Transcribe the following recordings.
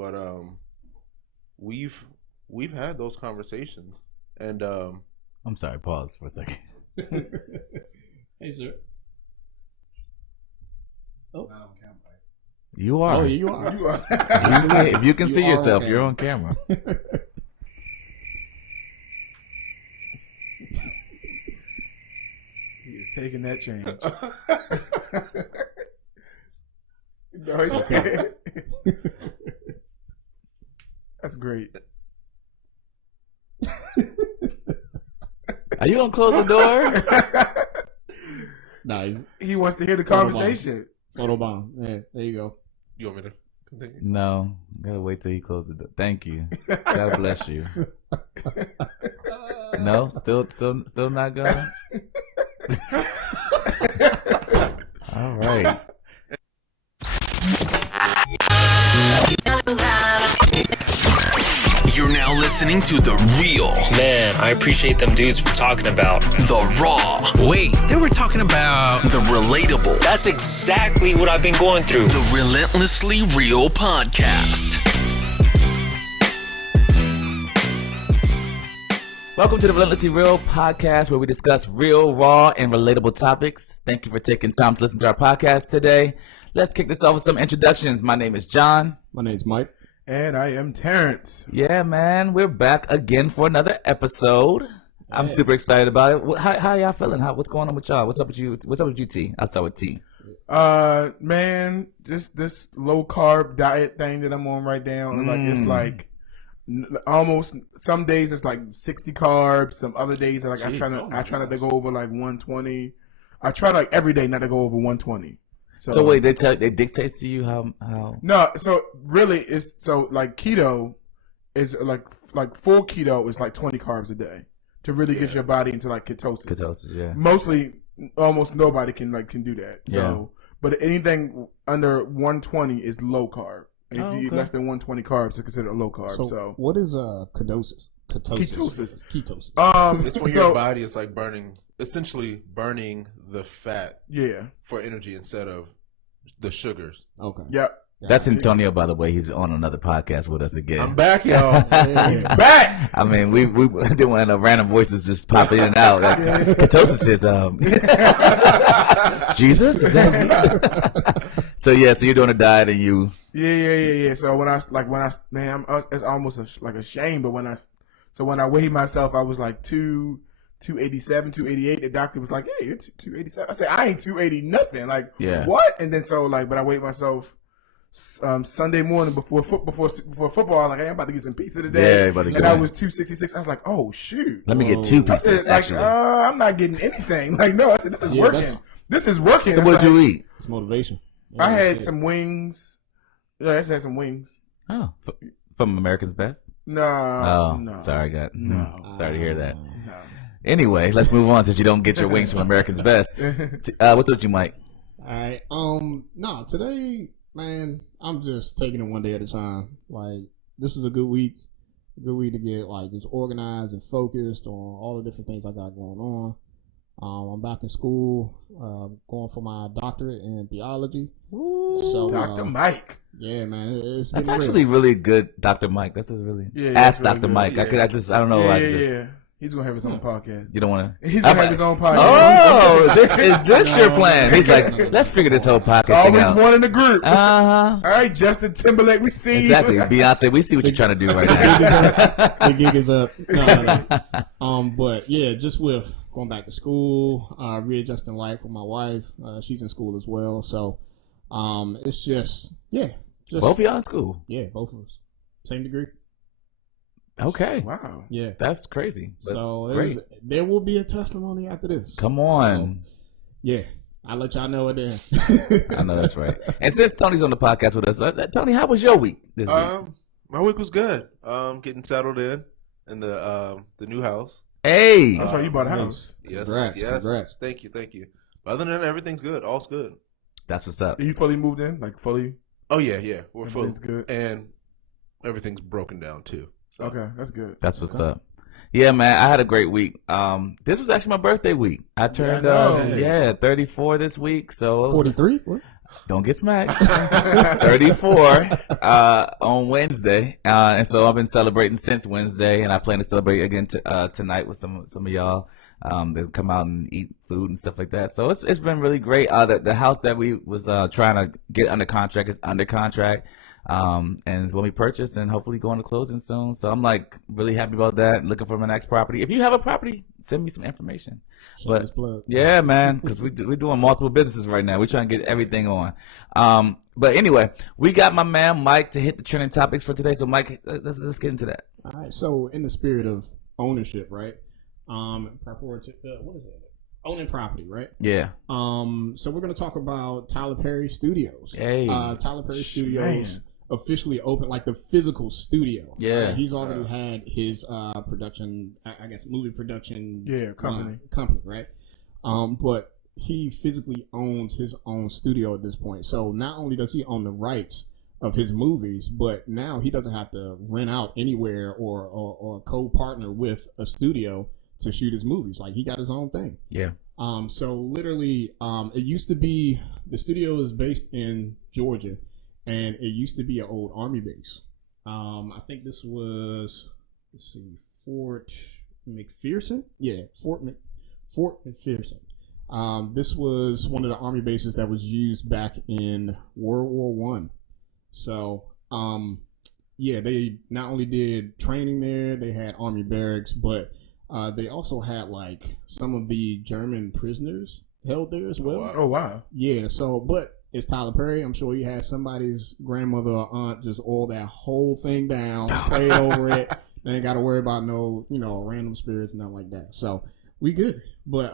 but we've had those conversations, and I'm sorry. Pause for a second. Hey, sir. Oh. Not on camera. You are. Oh, you are. you are. If you can see are yourself, on you're on camera. He is taking that change. No, it's Okay. That's great. Are you gonna close the door? Nah, he's He wants to hear the Photo bomb. conversation. photo bomb. Yeah, there you go. You want me to continue? No, gotta wait till you close the door. Thank you. God bless you. No, still not going. All right. You're now listening to The Real, Man, I appreciate them dudes for talking about. The Raw. Wait, they were talking about The Relatable, That's exactly what I've been going through. The Relentlessly Real Podcast. Welcome to the Relentlessly Real Podcast, where we discuss real, raw, and relatable topics. Thank you for taking time to listen to our podcast today. Let's kick this off with some introductions. My name is John. My name's Mike. And I am Terrence. Yeah, man, we're back again for another episode. I'm super excited about it. How y'all feeling? What's going on with y'all? What's up with you? What's up with you, T? I'll start with T. Man, this low carb diet thing that I'm on right now, like it's like almost some days it's like 60 carbs. Some other days like I try not to go over like 120. I try like every day not to go over 120. So wait, they dictate to you how? No, so really it's so like keto is like full keto is like 20 carbs a day to really get your body into like ketosis. Ketosis, yeah. Mostly, almost nobody can do that. So, Yeah. but anything under 120 is low carb. And if you eat less than 120 carbs, it's considered a low carb. So, what is ketosis? Ketosis. Ketosis. It's when your body is like essentially burning the fat yeah, for energy instead of the sugars. Okay. yep. That's Antonio, by the way. He's on another podcast with us again. I'm back, y'all. Yeah. Back. I mean, we didn't want no random voices just popping in and out. Like, ketosis is Jesus. Is that so you're doing a diet and you. Yeah. So it's almost like a shame. But when I weighed myself, I was like 287, 288. The doctor was like, "Hey, you're 287." I said, "I ain't 280 nothing." Like, Yeah. what? And then but I weighed myself Sunday morning before football. I was like, "Hey, I'm about to get some pizza today." Yeah, about to and go. I was 266. I was like, "Oh shoot." Let me get two I said, pizzas, actually. I'm not getting anything. Like, no, I said, this is working. This is working. So what'd you eat? It's motivation. I had some wings. Yeah, I just had some wings. Oh, from American's Best? No. Sorry, sorry to hear that. No. Anyway, let's move on since you don't get your wings from American's Best. What's up with you, Mike? Alright. Today, man, I'm just taking it one day at a time. Like, this was a good week. A good week to get like just organized and focused on all the different things I got going on. I'm back in school, going for my doctorate in theology. So, Dr. Mike. Yeah, man, it's That's getting actually real. really good, Dr. Mike. That's a really Yeah, ask that's Dr. really good. Mike. Yeah. I don't know. Yeah. He's gonna have his own podcast. You don't want to. He's gonna have his own podcast. Oh, is this your plan? He's like, let's figure this whole podcast thing Always out. one in the group. Uh-huh. All right, Justin Timberlake, we see Exactly, you. Beyonce. We see what you're trying to do right now. The gig is up. No. But yeah, just with going back to school, readjusting life with my wife. She's in school as well. So, it's just Both of y'all in school. Yeah, both of us. Same degree. Okay, Wow. Yeah. that's crazy. But So great. there will be a testimony after this. Come on. So, yeah. I'll let y'all know it then. I know that's right. And since Tony's on the podcast with us, Tony, how was your week this week? My week was good. Getting settled in the new house. Hey, That's right, you bought a house. Yes, Congrats. Thank you. But other than that, everything's good. All's good. that's what's up. You fully moved in? Like fully? Oh yeah, we're full. Everything's good. And everything's broken down too. So. Okay, that's good. That's what's up. Yeah, man, I had a great week. This was actually my birthday week. I turned I know. 34 this week. So 43? What? Don't get smacked. 34 on Wednesday, and so I've been celebrating since Wednesday, and I plan to celebrate again tonight with some of y'all. They come out and eat food and stuff like that. So it's been really great. The house that we was trying to get under contract is under contract, and it's when we purchase and hopefully going to closing soon. So I'm like really happy about that. Looking for my next property. If you have a property, send me some information. But yeah, man, because we're doing multiple businesses right now. We're trying to get everything on. But anyway, we got my man Mike to hit the trending topics for today. So Mike, let's get into that. All right. So in the spirit of ownership, right? What is it? Owning property, right? Yeah. So we're gonna talk about Tyler Perry Studios. Hey. Tyler Perry Studios officially opened, like the physical studio. Yeah. Right? He's already had his production, I guess, movie production. Company, right? But he physically owns his own studio at this point. So not only does he own the rights of his movies, but now he doesn't have to rent out anywhere or co-partner with a studio to shoot his movies. Like, he got his own thing. Yeah. So literally, it used to be, the studio is based in Georgia, and it used to be an old Army base. I think this was, Fort McPherson. Yeah, Fort McPherson. This was one of the Army bases that was used back in World War One. So, yeah, they not only did training there, they had Army barracks, but they also had like some of the German prisoners held there as well. Oh wow! Yeah. So, but it's Tyler Perry. I'm sure he had somebody's grandmother or aunt just oil that whole thing down, prayed over it. They ain't got to worry about no, random spirits and nothing like that. So we good. But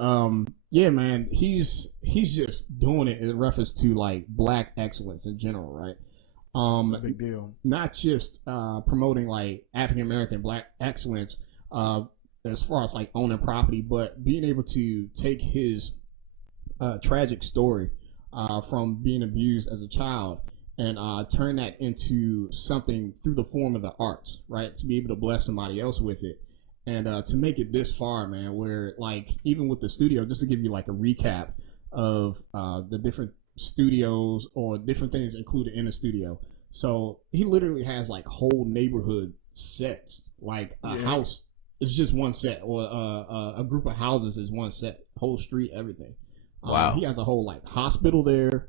yeah, man, he's just doing it in reference to like black excellence in general, right? It's a big deal. Not just promoting like African American black excellence as far as like owning property, but being able to take his tragic story from being abused as a child and turn that into something through the form of the arts, right? To be able to bless somebody else with it. And to make it this far, man, where like even with the studio, just to give you like a recap of the different studios or different things included in the studio. So he literally has like whole neighborhood sets, like a house is just one set, or a group of houses is one set, whole street, everything. Wow. He has a whole like hospital there.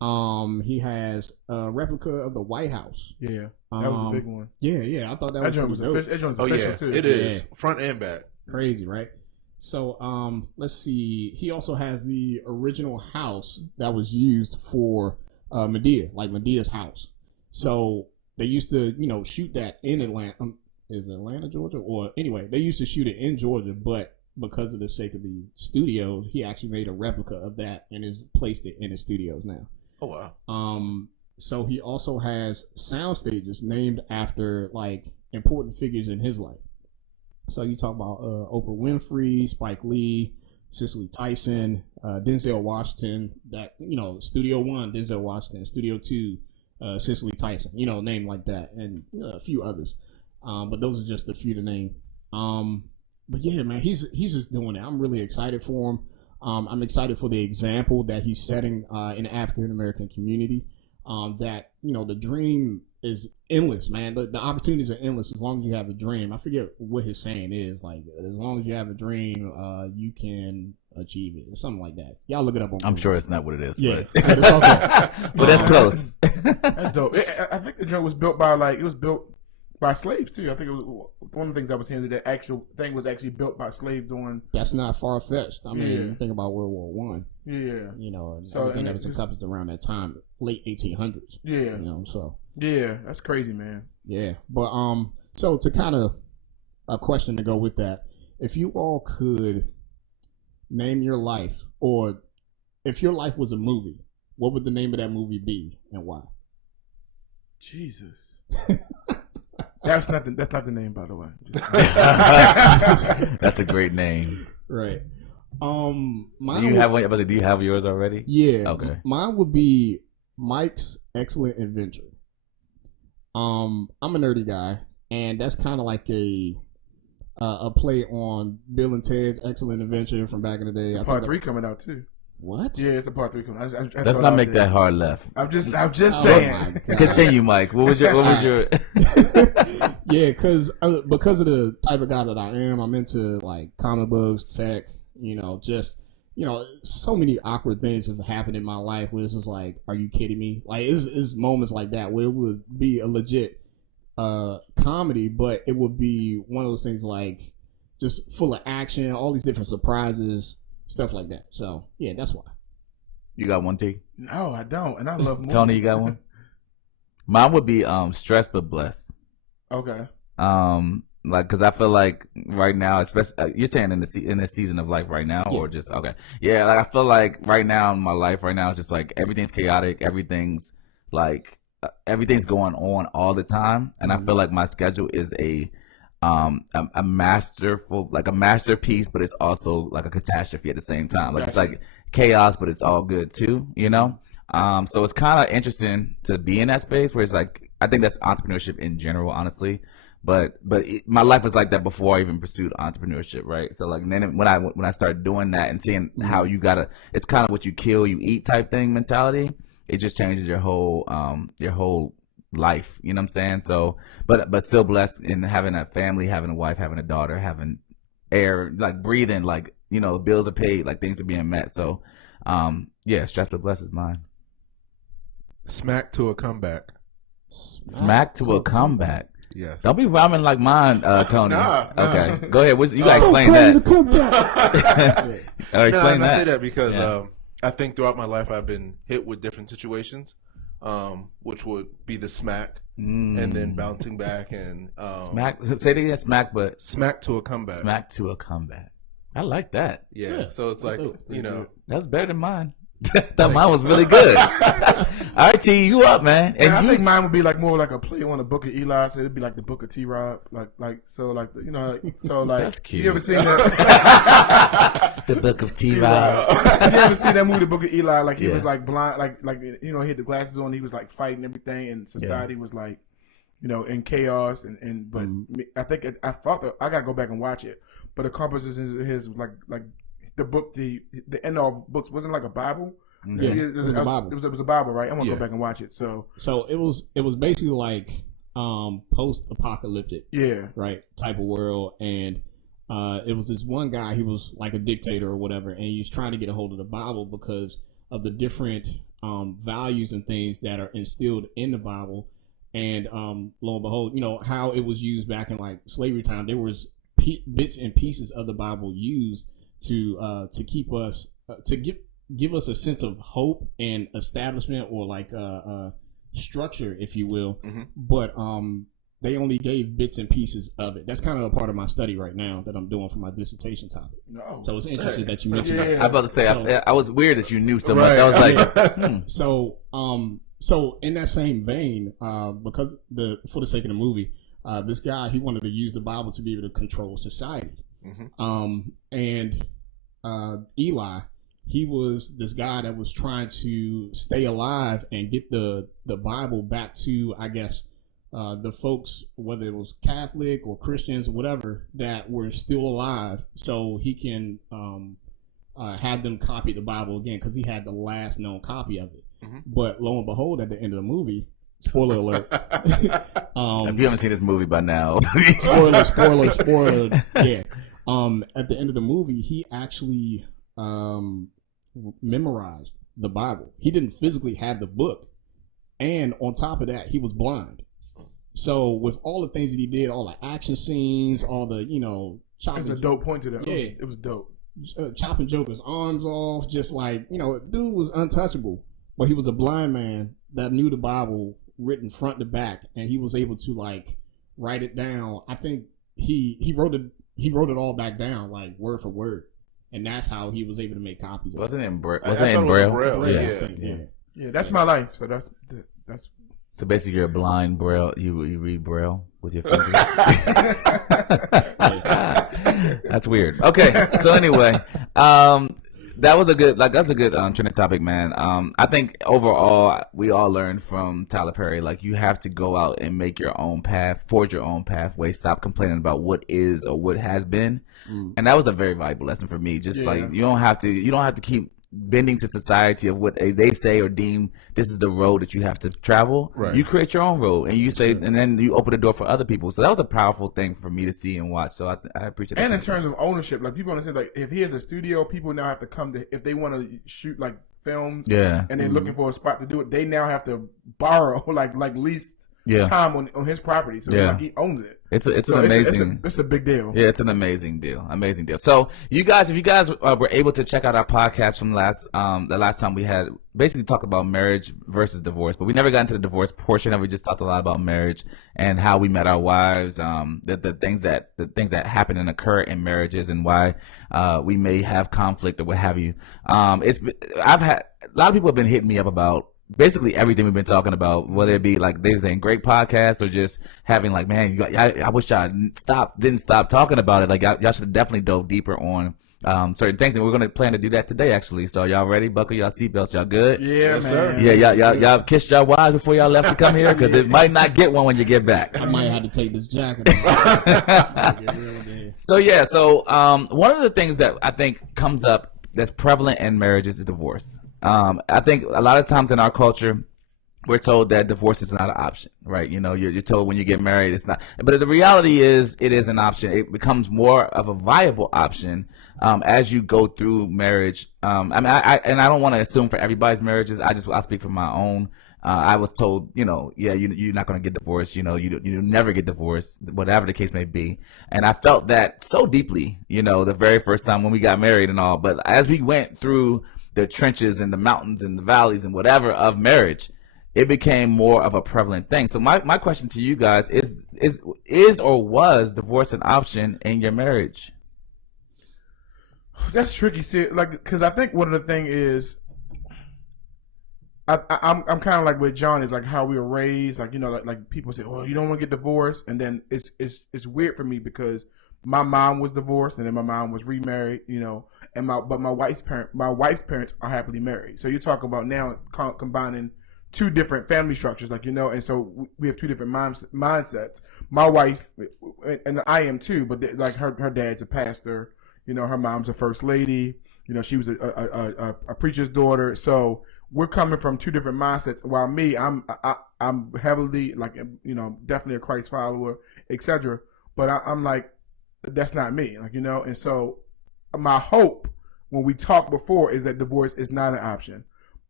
He has a replica of the White House. Yeah, that was a big one. Yeah. I thought that was official. That joint was official too. It is front and back. Crazy, right? So let's see. He also has the original house that was used for Medea, like Medea's house. So they used to, shoot that in Atlanta. Is it Atlanta, Georgia? Or anyway, they used to shoot it in Georgia, but because of the sake of the studio, he actually made a replica of that and has placed it in his studios now. Oh wow. So he also has sound stages named after like important figures in his life. So you talk about Oprah Winfrey, Spike Lee, Cicely Tyson, Denzel Washington. That Studio 1, Denzel Washington. Studio 2, Cicely Tyson. Name like that, and a few others. But those are just a few to name. But yeah, man, he's just doing it. I'm really excited for him. I'm excited for the example that he's setting in the African American community. That the dream is endless, man. The opportunities are endless as long as you have a dream. I forget what his saying is. Like, as long as you have a dream, you can achieve it, or something like that. Y'all look it up on. I'm sure it's not what it is. Yeah, but, it's okay. But that's close. That's dope. I think the joint was built by slaves too. I think it was one of the things I was hearing, that actual thing was actually built by slaves during. That's not far fetched. I mean, you think about World War One. Yeah. So everything that was encompassed around that time, late 1800s. Yeah. So. Yeah, that's crazy, man. Yeah, but so to kind of a question to go with that, if you all could name your life, or if your life was a movie, what would the name of that movie be and why? Jesus. That's not the name, by the way. That's a great name. Right. Do you have one? Do you have yours already? Yeah. Okay. Mine would be Mike's Excellent Adventure. I'm a nerdy guy, and that's kind of like a play on Bill and Ted's Excellent Adventure from back in the day. Part 3 coming out too. What? Yeah, it's a part 3 coming. Let's not make that hard left. I'm just Oh saying. my God. Continue, Mike. What was your? Yeah, because of the type of guy that I am, I'm into like comic books, tech, so many awkward things have happened in my life where it's just like, are you kidding me? Like, it's moments like that where it would be a legit comedy, but it would be one of those things like just full of action, all these different surprises, stuff like that. So, yeah, that's why. You got one, T? No, I don't, and I love movies. Tony, you got one? Mine would be stressed but blessed. Okay. Because I feel like right now, especially you're saying in this season of life right now, or just okay, yeah. Like I feel like right now in my life right now, it's just like everything's chaotic, everything's going on all the time, and I feel like my schedule is a masterpiece, but it's also like a catastrophe at the same time. Like it's like chaos, but it's all good too, So it's kind of interesting to be in that space where it's like I think that's entrepreneurship in general, honestly. But my life was like that before I even pursued entrepreneurship, right? So like then when I started doing that and seeing how you it's kind of what you kill, you eat type thing mentality. It just changes your whole life. You know what I'm saying? So, but still blessed in having a family, having a wife, having a daughter, having air, like breathing, like bills are paid, like things are being met. So, stressed but blessed is mine. Smack to a comeback. Smack to a comeback. Yes. Don't be rhyming like mine, Tony. Nah. Okay, go ahead. You gotta explain that. Explain I that. say that because I think throughout my life I've been hit with different situations, which would be the smack, and then bouncing back and Smack. Say it again. Smack to a comeback. Smack to a comeback. I like that. Yeah. So it's like That's better than mine. Thought mine was really good. All right, T, you up, man? And I think mine would be like more like a play on the Book of Eli, so it'd be like the Book of T-Rob, so That's cute. You ever seen that? The Book of T-Rob. You ever seen that movie, The Book of Eli? Like he was like blind, he had the glasses on. He was like fighting everything, and society was like, in chaos. But I think I thought that I gotta go back and watch it. But the composition of his like the book, the end of all books wasn't like a Bible. Yeah, it was a Bible. It was a Bible, right? I'm gonna go back and watch it. So it was basically like post-apocalyptic, right, type of world, and it was this one guy. He was like a dictator or whatever, and he was trying to get a hold of the Bible because of the different values and things that are instilled in the Bible. And lo and behold, how it was used back in like slavery time. There was bits and pieces of the Bible used to keep us to give us a sense of hope and establishment, or like structure, if you will. But they only gave bits and pieces of it. That's kind of a part of my study right now that I'm doing for my dissertation topic. So it's interesting that you mentioned that. I was about to say, I was weird that you knew so much. I was like, So in that same vein, because for the sake of the movie, this guy, he wanted to use the Bible to be able to control society. And Eli, he was this guy that was trying to stay alive and get the Bible back to, I guess, the folks, whether it was Catholic or Christians or whatever, that were still alive, so he can have them copy the Bible again, because he had the last known copy of it. But lo and behold, at the end of the movie, spoiler alert. if you haven't seen this movie by now, spoiler. Yeah. At the end of the movie, he actually memorized the Bible. He didn't physically have the book, and on top of that, he was blind. So with all the things that he did, all the action scenes, all the chopping. There's a dope point to that. Yeah, it was dope. Chopping Joker's arms off, just like dude was untouchable. But he was a blind man that knew the Bible written front to back, and he was able to like write it down. I think he wrote it. He wrote it all back down, like word for word, and that's how he was able to make copies. Wasn't it in Braille? Yeah, that's my life. So that's. So basically, you're a blind Braille. You read Braille with your fingers. That's weird. Okay, so anyway, that's a good trending topic, man. I think overall we all learned from Tyler Perry, like you have to go out and make your own path, forge your own pathway. Stop complaining about what is or what has been, and that was a very valuable lesson for me. Just like you don't have to keep bending to society of what they say or deem this is the road that you have to travel. Right. You create your own road, and you say, and then you open the door for other people. So that was a powerful thing for me to see and watch. So I appreciate that. And in terms of ownership, like people understand, like if he has a studio, people now have to come to if they want to shoot like films, Yeah. and they're looking for a spot to do it. They now have to borrow like lease time on his property, so like he owns it. It's an amazing. It's a big deal. Yeah, it's an amazing deal. Amazing deal. So you guys, if you guys were able to check out our podcast from the last time we had basically talked about marriage versus divorce, but we never got into the divorce portion of it. We just talked a lot about marriage and how we met our wives, the things that happen and occur in marriages and why we may have conflict or what have you. I've had a lot of people have been hitting me up about basically everything we've been talking about, whether it be like they were saying great podcasts or just having like, man, I wish y'all didn't stop talking about it. Like y'all should have definitely dove deeper on certain things, and we're gonna plan to do that today actually. So y'all ready? Buckle y'all seatbelts. Y'all good? Yeah, Yes, man. sir. Yeah, y'all kissed y'all wives before y'all left to come here because it might not get one when you get back. I might have to take this jacket off. So one of the things that I think comes up that's prevalent in marriages is divorce. I think a lot of times in our culture, we're told that divorce is not an option, right? You know, you're told when you get married, it's not. But the reality is, it is an option. It becomes more of a viable option as you go through marriage. I don't want to assume for everybody's marriages. I'll speak for my own. I was told, you're not going to get divorced. You never get divorced, whatever the case may be. And I felt that so deeply, the very first time when we got married and all. But as we went through the trenches and the mountains and the valleys and whatever of marriage, it became more of a prevalent thing. So my question to you guys is or was divorce an option in your marriage? That's tricky, see, because I think one of the thing is, I'm kind of like with John is like how we were raised, like people say, oh, you don't want to get divorced, and then it's weird for me because my mom was divorced and then my mom was remarried, and my wife's parents are happily married. So you talk about now combining two different family structures, and so we have two different mindsets. My wife, and I am too, but her dad's a pastor, her mom's a first lady, she was a preacher's daughter. So we're coming from two different mindsets. While me, I'm heavily definitely a Christ follower, etc. But I'm like, that's not me, and so my hope when we talked before is that divorce is not an option.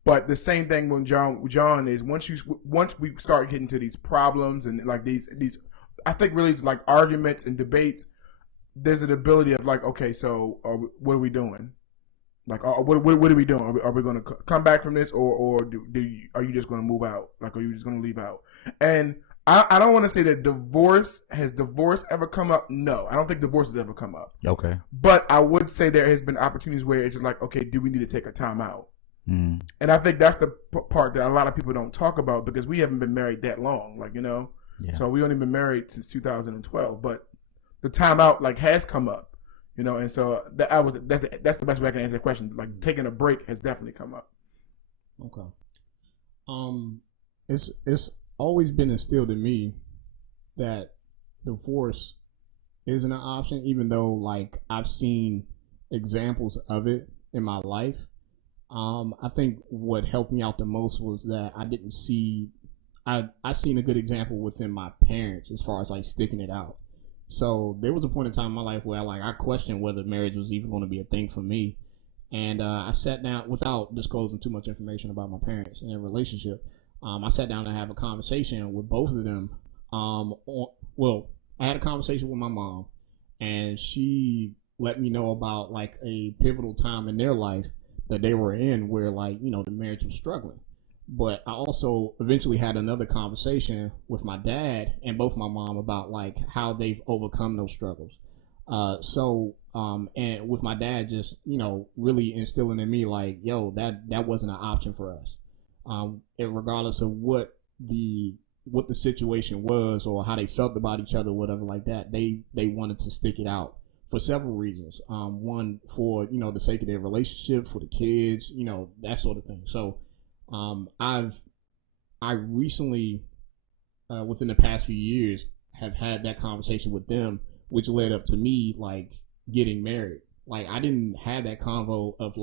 But the same thing when John is once we start getting to these problems and like these I think really it's like arguments and debates, there's an ability of like, okay, so what are we doing? Like, what are we doing? Are we going to come back from this, or are you just going to move out? Like, are you just going to leave out? And I don't want to say that has divorce ever come up? No, I don't think divorce has ever come up. Okay. But I would say there has been opportunities where it's just like, okay, do we need to take a time out? Mm. And I think that's the part that a lot of people don't talk about because we haven't been married that long, Yeah. So we only been married since 2012. But the time out has come up, and so that's the best way I can answer that question. Like taking a break has definitely come up. Okay. It's always been instilled in me that divorce isn't an option, even though I've seen examples of it in my life. I think what helped me out the most was that I seen a good example within my parents as far as sticking it out. So there was a point in time in my life where I questioned whether marriage was even going to be a thing for me. And I sat down, without disclosing too much information about my parents and their relationship, I sat down to have a conversation with both of them. I had a conversation with my mom, and she let me know about a pivotal time in their life that they were in where the marriage was struggling. But I also eventually had another conversation with my dad and both my mom about how they've overcome those struggles. And with my dad just, really instilling in me that wasn't an option for us. Regardless of what the situation was or how they felt about each other, whatever like that, they wanted to stick it out for several reasons. One, for the sake of their relationship, for the kids, that sort of thing. So I recently within the past few years have had that conversation with them, which led up to me getting married. I didn't have that convo of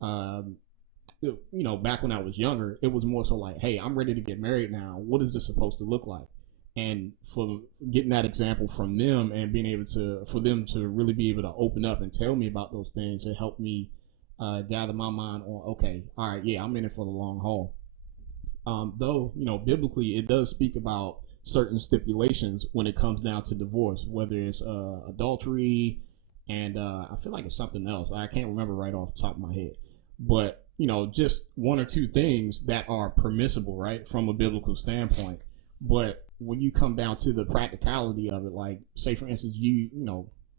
back when I was younger, it was more so like, hey, I'm ready to get married now. What is this supposed to look like? And for getting that example from them and being able for them to really be able to open up and tell me about those things, it helped me gather my mind on, okay, all right, yeah, I'm in it for the long haul. Though, biblically, it does speak about certain stipulations when it comes down to divorce, whether it's adultery, and I feel like it's something else. I can't remember right off the top of my head. But, just one or two things that are permissible, right, from a biblical standpoint. But when you come down to the practicality of it, like, say, for instance, you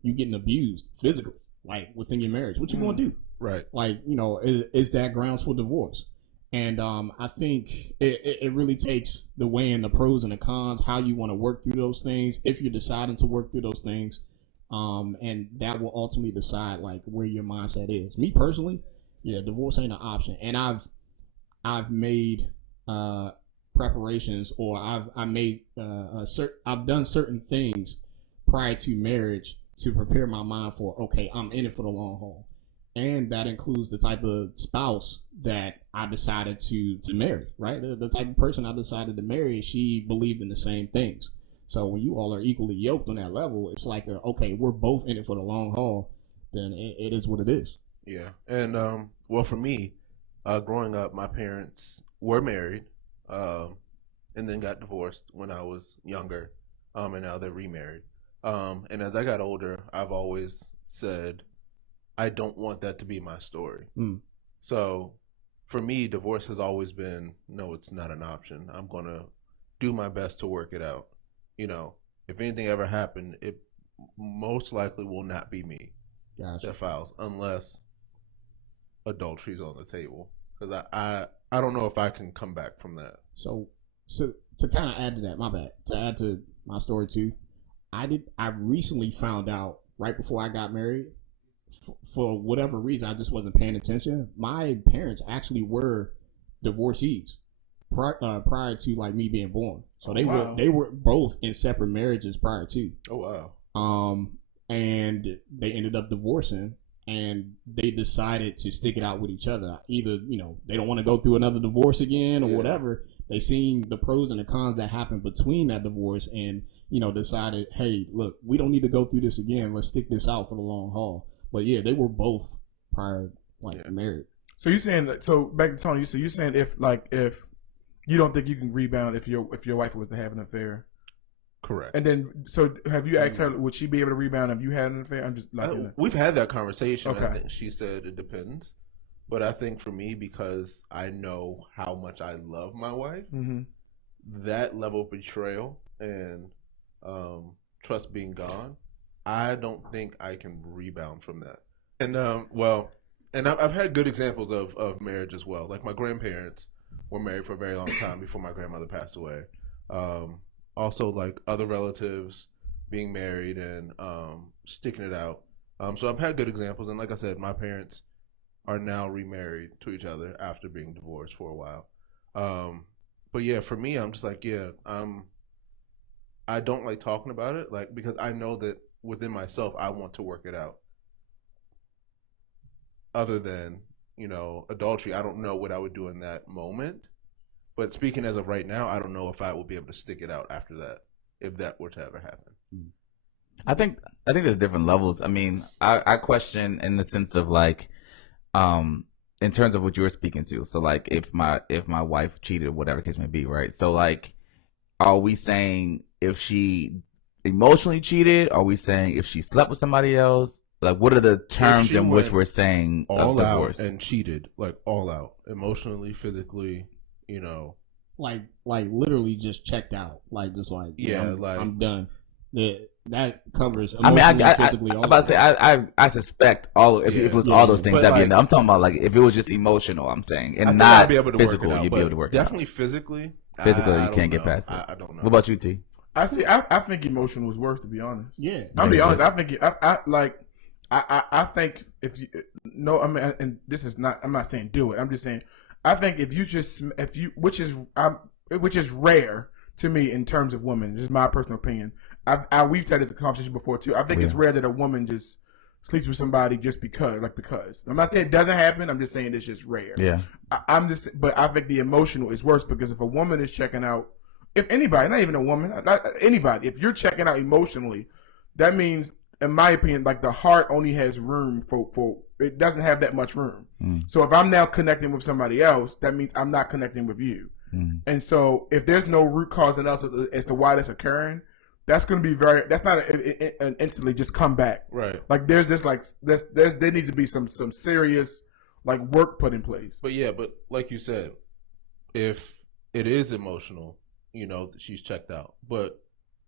getting abused physically, like, within your marriage, what you going to do? Right. Like, is that grounds for divorce? And I think it really takes the weighing the pros and the cons, how you want to work through those things, if you're deciding to work through those things. And that will ultimately decide, like, where your mindset is. Me personally, yeah, divorce ain't an option. And I've made preparations, or I've done certain things prior to marriage to prepare my mind for, okay, I'm in it for the long haul. And that includes the type of spouse that I decided to marry, right? The type of person I decided to marry, she believed in the same things. So when you all are equally yoked on that level, it's like, okay, we're both in it for the long haul, then it is what it is. Yeah. And, well, for me, growing up, my parents were married and then got divorced when I was younger, and now they're remarried. And as I got older, I've always said, I don't want that to be my story. So for me, divorce has always been, no, it's not an option. I'm going to do my best to work it out. If anything ever happened, it most likely will not be me that files, unless adultery is on the table. Because I don't know if I can come back from that. So to kind of add to that, my bad, to add to my story too, I recently found out right before I got married, for whatever reason, I just wasn't paying attention. My parents actually were divorcees prior to, like, me being born. So they were both in separate marriages prior to. Oh wow. And they ended up divorcing, and they decided to stick it out with each other. Either they don't want to go through another divorce again, or whatever. They seen the pros and the cons that happened between that divorce, and decided, hey, look, we don't need to go through this again. Let's stick this out for the long haul. But yeah, they were both prior, married. So you're saying that? So back to Tony. So you're saying if you don't think you can rebound if your wife was to have an affair? Correct. And then, so have you asked her, would she be able to rebound if you had an affair? I'm just like, we've had that conversation. Okay. I think she said it depends, but I think for me, because I know how much I love my wife, that level of betrayal and trust being gone, I don't think I can rebound from that. And and I've had good examples of marriage as well. Like, my grandparents were married for a very long time before my grandmother passed away. Also, like, other relatives being married and sticking it out. So I've had good examples. And like I said, my parents are now remarried to each other after being divorced for a while. But yeah, for me, I'm just like, I don't like talking about it, like, because I know that within myself, I want to work it out. Other than, adultery, I don't know what I would do in that moment. But speaking as of right now, I don't know if I will be able to stick it out after that, if that were to ever happen. I think there's different levels. I mean, I question in the sense of, like, in terms of what you were speaking to. So, like, if my wife cheated, or whatever the case may be, right? So, like, are we saying if she emotionally cheated? Are we saying if she slept with somebody else? Like, what are the terms in which we're saying all divorce? out and cheated, like, all out, emotionally, physically, like literally just checked out, like, just like, I'm done. That covers emotionally, physically. I'm about to say, I suspect if it was all those things, that'd be enough. I'm talking about, like, if it was just emotional, I'm saying, and not physical, you'd be able to work it out. Definitely physically. Physically, you can't get past it. I don't know. What about you, T? I think emotion was worse, to be honest. Yeah. I'll be honest. I think I think if you and this is not. I'm not saying do it. I'm just saying. I think which is rare to me in terms of women. This is my personal opinion. We've had this conversation before too. I think it's rare that a woman just sleeps with somebody just because. I'm not saying it doesn't happen. I'm just saying it's just rare. Yeah. But I think the emotional is worse because if a woman is checking out, if anybody, not even a woman, not anybody, if you're checking out emotionally, that means, in my opinion, like the heart only has room for it doesn't have that much room. So if I'm now connecting with somebody else, that means I'm not connecting with you. And so if there's no root cause analysis as to why that's occurring, that's going to be that's not an instantly just come back. Right. Like there needs to be some serious like work put in place. But like you said, if it is emotional, she's checked out. But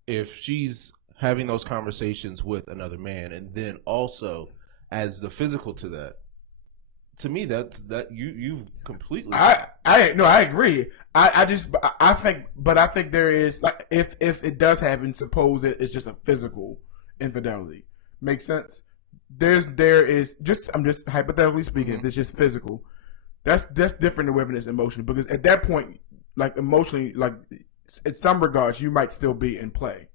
if she's having those conversations with another man and then also adds the physical to that, to me that you completely. I agree. I think there is, like, if it does happen, suppose that it's just a physical infidelity. Makes sense? There is just, I'm just hypothetically speaking, if it's just physical, that's different than whether it's emotional, because at that point, like emotionally, like in some regards, you might still be in play.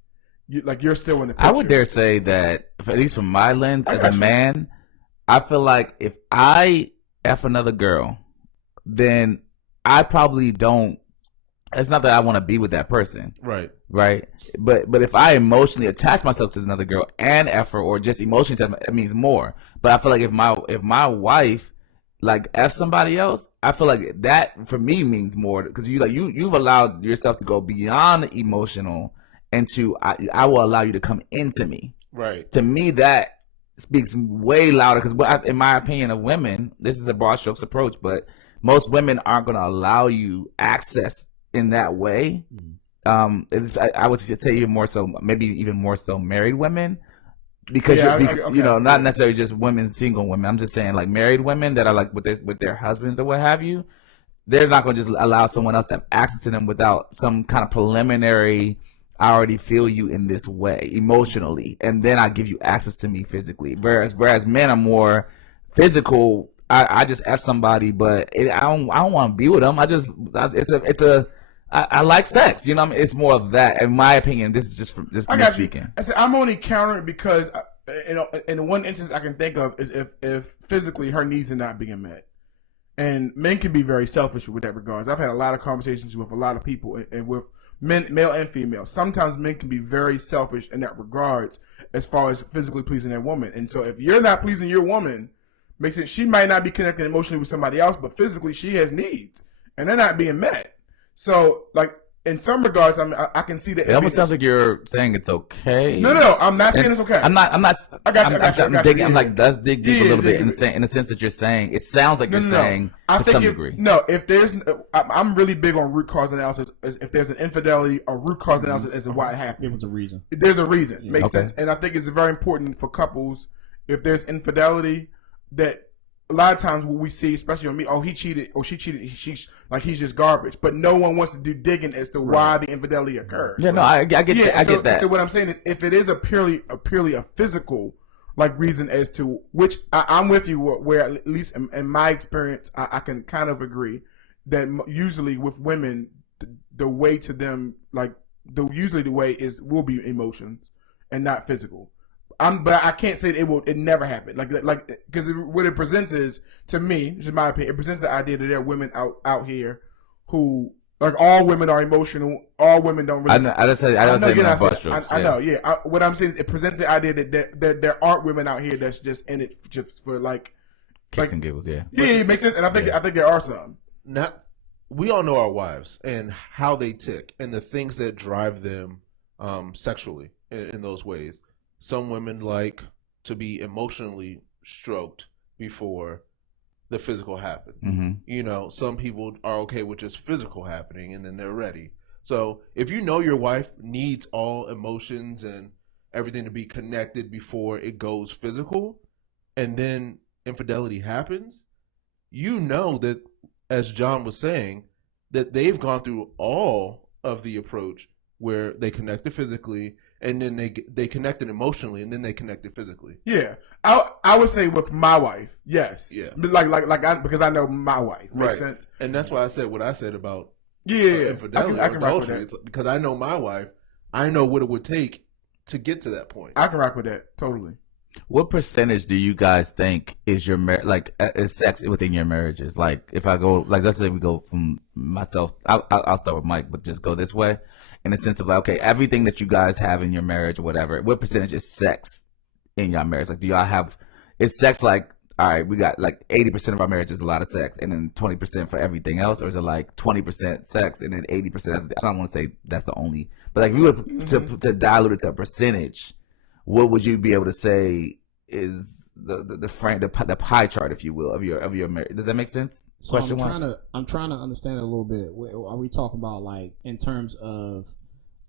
You're still in the picture. I would dare say that, at least from my lens as a man, I feel like if I F another girl, then I probably don't. It's not that I want to be with that person, right? But if I emotionally attach myself to another girl and F her, or just emotionally, it means more. But I feel like if my wife like F somebody else, I feel like that for me means more, because you've allowed yourself to go beyond the emotional, and I will allow you to come into me. Right. To me, that speaks way louder, because in my opinion of women, this is a broad strokes approach, but most women aren't going to allow you access in that way. I would say even more so, maybe even more so married women, because not necessarily just women, single women. I'm just saying, like, married women that are like with their husbands or what have you, they're not going to just allow someone else to have access to them without some kind of preliminary, I already feel you in this way emotionally, and then I give you access to me physically. Whereas men are more physical. I just F somebody, but I don't want to be with them. I like sex. It's more of that. In my opinion, this is just me speaking. I said I'm only countering because in one instance I can think of is if physically her needs are not being met, and men can be very selfish with that regards. I've had a lot of conversations with a lot of people and with men, male and female. Sometimes men can be very selfish in that regards as far as physically pleasing their woman. And so if you're not pleasing your woman, makes it, she might not be connected emotionally with somebody else, but physically she has needs and they're not being met. So, like, in some regards, I can see that. It almost sounds like you're saying it's okay. No, I'm not saying it's okay. I'm not. I got you. I'm like, let's dig deep a little bit in the sense that you're saying. It sounds like you're saying to some degree. No, if there's, I'm really big on root cause analysis. If there's an infidelity, or root cause analysis as to why it happened. It was a reason. There's a reason. Yeah. Makes sense. And I think it's very important for couples, if there's infidelity, that a lot of times what we see, especially on me, he cheated or she cheated, he's just garbage. But no one wants to do digging as to why the infidelity occurred. Yeah, no, I get that. I get that. So what I'm saying is, if it is a purely a physical like reason as to which I'm with you, where at least in my experience, I can kind of agree that usually with women, the way to them, like usually the way will be emotions and not physical. But I can't say it never happened. Like because what it presents is, to me, this is my opinion, it presents the idea that there are women out here who, like, all women are emotional. All women don't really. I don't say I know. Yeah. What I'm saying is, it presents the idea that there aren't women out here that's just in it just for like kicks and giggles. Yeah. Yeah, it makes sense. And I think there are some. We all know our wives and how they tick and the things that drive them sexually in those ways. Some women like to be emotionally stroked before the physical happens. Mm-hmm. Some people are okay with just physical happening and then they're ready. So if you know your wife needs all emotions and everything to be connected before it goes physical, and then infidelity happens, that, as John was saying, that they've gone through all of the approach where they connected physically, and then they connected emotionally, and then they connected physically. Yeah, I would say with my wife, yes. Yeah, because I know my wife. Makes sense. And that's why I said what I said about infidelity. I can rock with that. Because I know my wife. I know what it would take to get to that point. I can rock with that totally. What percentage do you guys think is your is sex within your marriages? Like, if I go, like, let's say we go from myself, I'll start with Mike, but just go this way, in the sense of like, okay, everything that you guys have in your marriage or whatever, what percentage is sex in your marriage? Like, do y'all have, is sex like, all right, we got like 80% of our marriage is a lot of sex, and then 20% for everything else, or is it like 20% sex and then 80%? I don't want to say that's the only, but like, if you were to dilute it to a percentage, what would you be able to say is the pie chart, if you will, of your marriage? Does that make sense? So I'm trying to understand it a little bit. Are we talking about like in terms of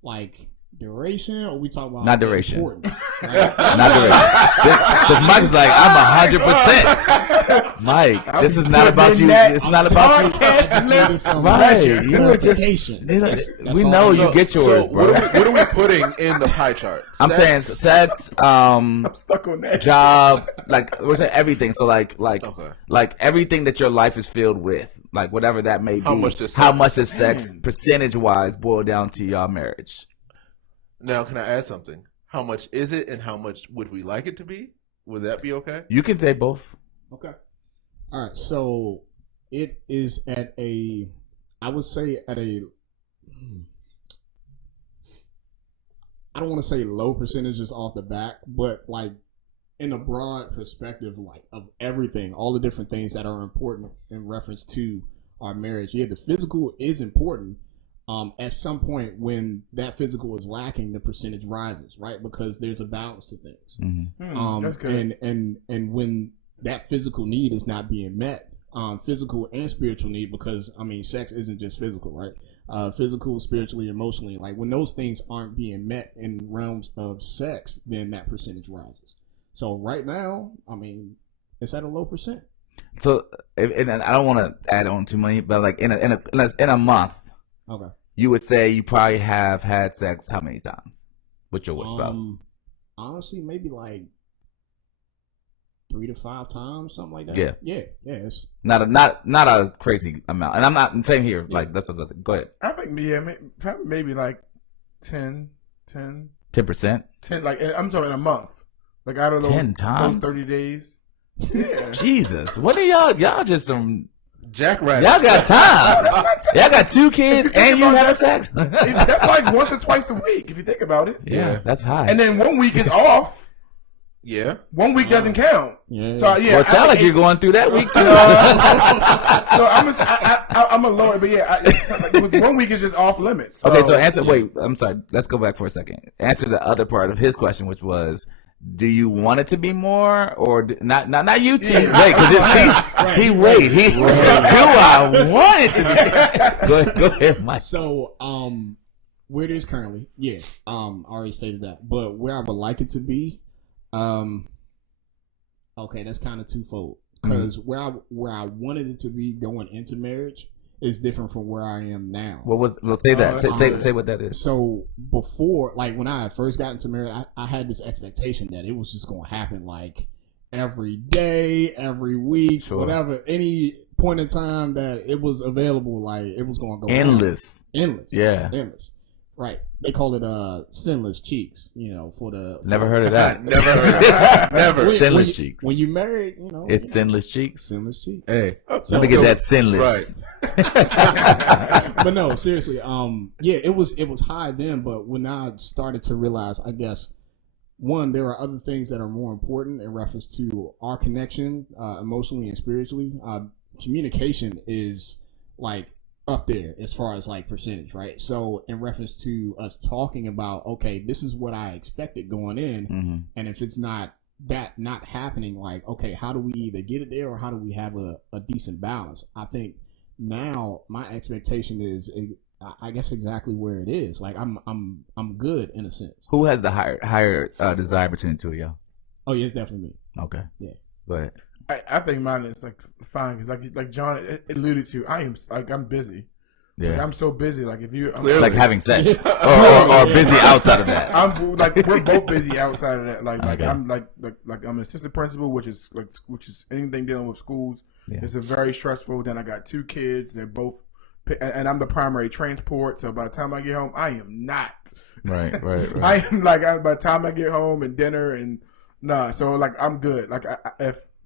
like duration, or we talking about not duration? Importance, right? Not duration. Because Mike's like, I'm 100%. Mike, this is not about you. It's not about you. Right? You were just. We know you get yours, so bro. What are we putting in the pie chart? I'm saying sex, I'm stuck on that. job, like we're saying everything. So like everything that your life is filled with, like whatever that may be. How much does sex percentage wise boil down to your marriage? Now, can I add something? How much is it, and how much would we like it to be? Would that be okay? You can say both. Okay. All right. So it is at a, I would say at a, I don't want to say low percentages off the bat, but like in a broad perspective, like of everything, all the different things that are important in reference to our marriage. Yeah, the physical is important. At some point when that physical is lacking, the percentage rises, right? Because there's a balance to things. Mm-hmm. That's good. And when that physical need is not being met, physical and spiritual need, because I mean, sex isn't just physical, right? Physical, spiritually, emotionally, like when those things aren't being met in realms of sex, then that percentage rises. So right now, I mean, it's at a low percent. So, and I don't want to add on too many, but like in a month. Okay. You would say you probably have had sex how many times with your spouse? Honestly, maybe like 3 to 5 times, something like that. Yeah. It's not a crazy amount, and I'm not same here. Yeah. Like that's what. Go ahead. I think maybe like 10%. 10%. 10, like I'm talking a month. Like out of those 10 times, those 30 days. Yeah. Jesus, what are y'all? Y'all just some. Jackrabbit. Y'all got time. Y'all got 2 kids and you have sex. That's like once or twice a week if you think about it. Yeah, that's high. And then 1 week is off. Yeah. 1 week doesn't count. Yeah. So yeah. Well, it sounds like you're going through that week too. So I'm a lower, but yeah, 1 week is just off limits. So. Okay, so answer. Wait, I'm sorry. Let's go back for a second. Answer the other part of his question, which was, do you want it to be more, or not you, T? Yeah. Wait, because T. Wait, do I want it to be? Go ahead, Mike. So, where it is currently, yeah, I already stated that. But where I would like it to be, okay, that's kind of twofold. Because where I wanted it to be going into marriage is different from where I am now. Well, say that. Say what that is. So before, like when I first got into marriage, I had this expectation that it was just going to happen like every day, every week, whatever, any point in time that it was available, like it was going to go endless. Yeah, endless. Right. They call it sinless cheeks, for the... Never heard of that. Never. Sinless cheeks. When you married, It's sinless cheeks? Sinless cheeks. Hey. Let me get that sinless. Right. But no, seriously, yeah, it was high then, but when I started to realize, I guess, one, there are other things that are more important in reference to our connection, emotionally and spiritually. Communication is, like, up there as far as like percentage, right? So in reference to us talking about, okay, this is what I expected going in, and if it's not happening, like, okay, how do we either get it there or how do we have a decent balance? I think now my expectation is, I guess, exactly where it is. Like I'm good in a sense. Who has the higher desire between the two of y'all? Oh yeah, it's definitely me. Okay. Yeah. Go ahead. I think mine is like fine because like John alluded to, I'm busy. Yeah, like, I'm so busy. Like if you like having sex or busy outside of that. I'm like we're both busy outside of that. Like okay. I'm like I'm an assistant principal, which is anything dealing with schools. Yeah. It's a very stressful. Then I got 2 kids. They're both, and I'm the primary transport. So by the time I get home, I am not. Right. I am like by the time I get home and dinner and Nah, so like I'm good. Like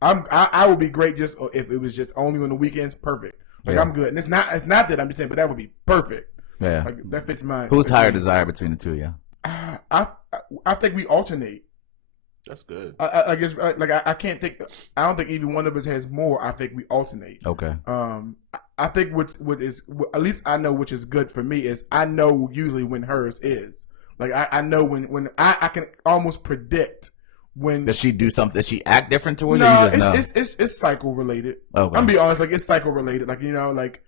I would be great just if it was just only on the weekends. Perfect. Like I'm good. And it's not that I'm just saying, but that would be perfect. Yeah. Like that fits my. Who's higher desire between the two? Yeah. I think we alternate. That's good. I guess like I can't think. I don't think either one of us has more. I think we alternate. Okay. I think what is at least I know which is good for me is I know usually when hers is. Like I know when I can almost predict when. Does she do something? Does she act different towards no, you? You just know? It's cycle related. Okay. I'm gonna be honest, like it's cycle related. Like like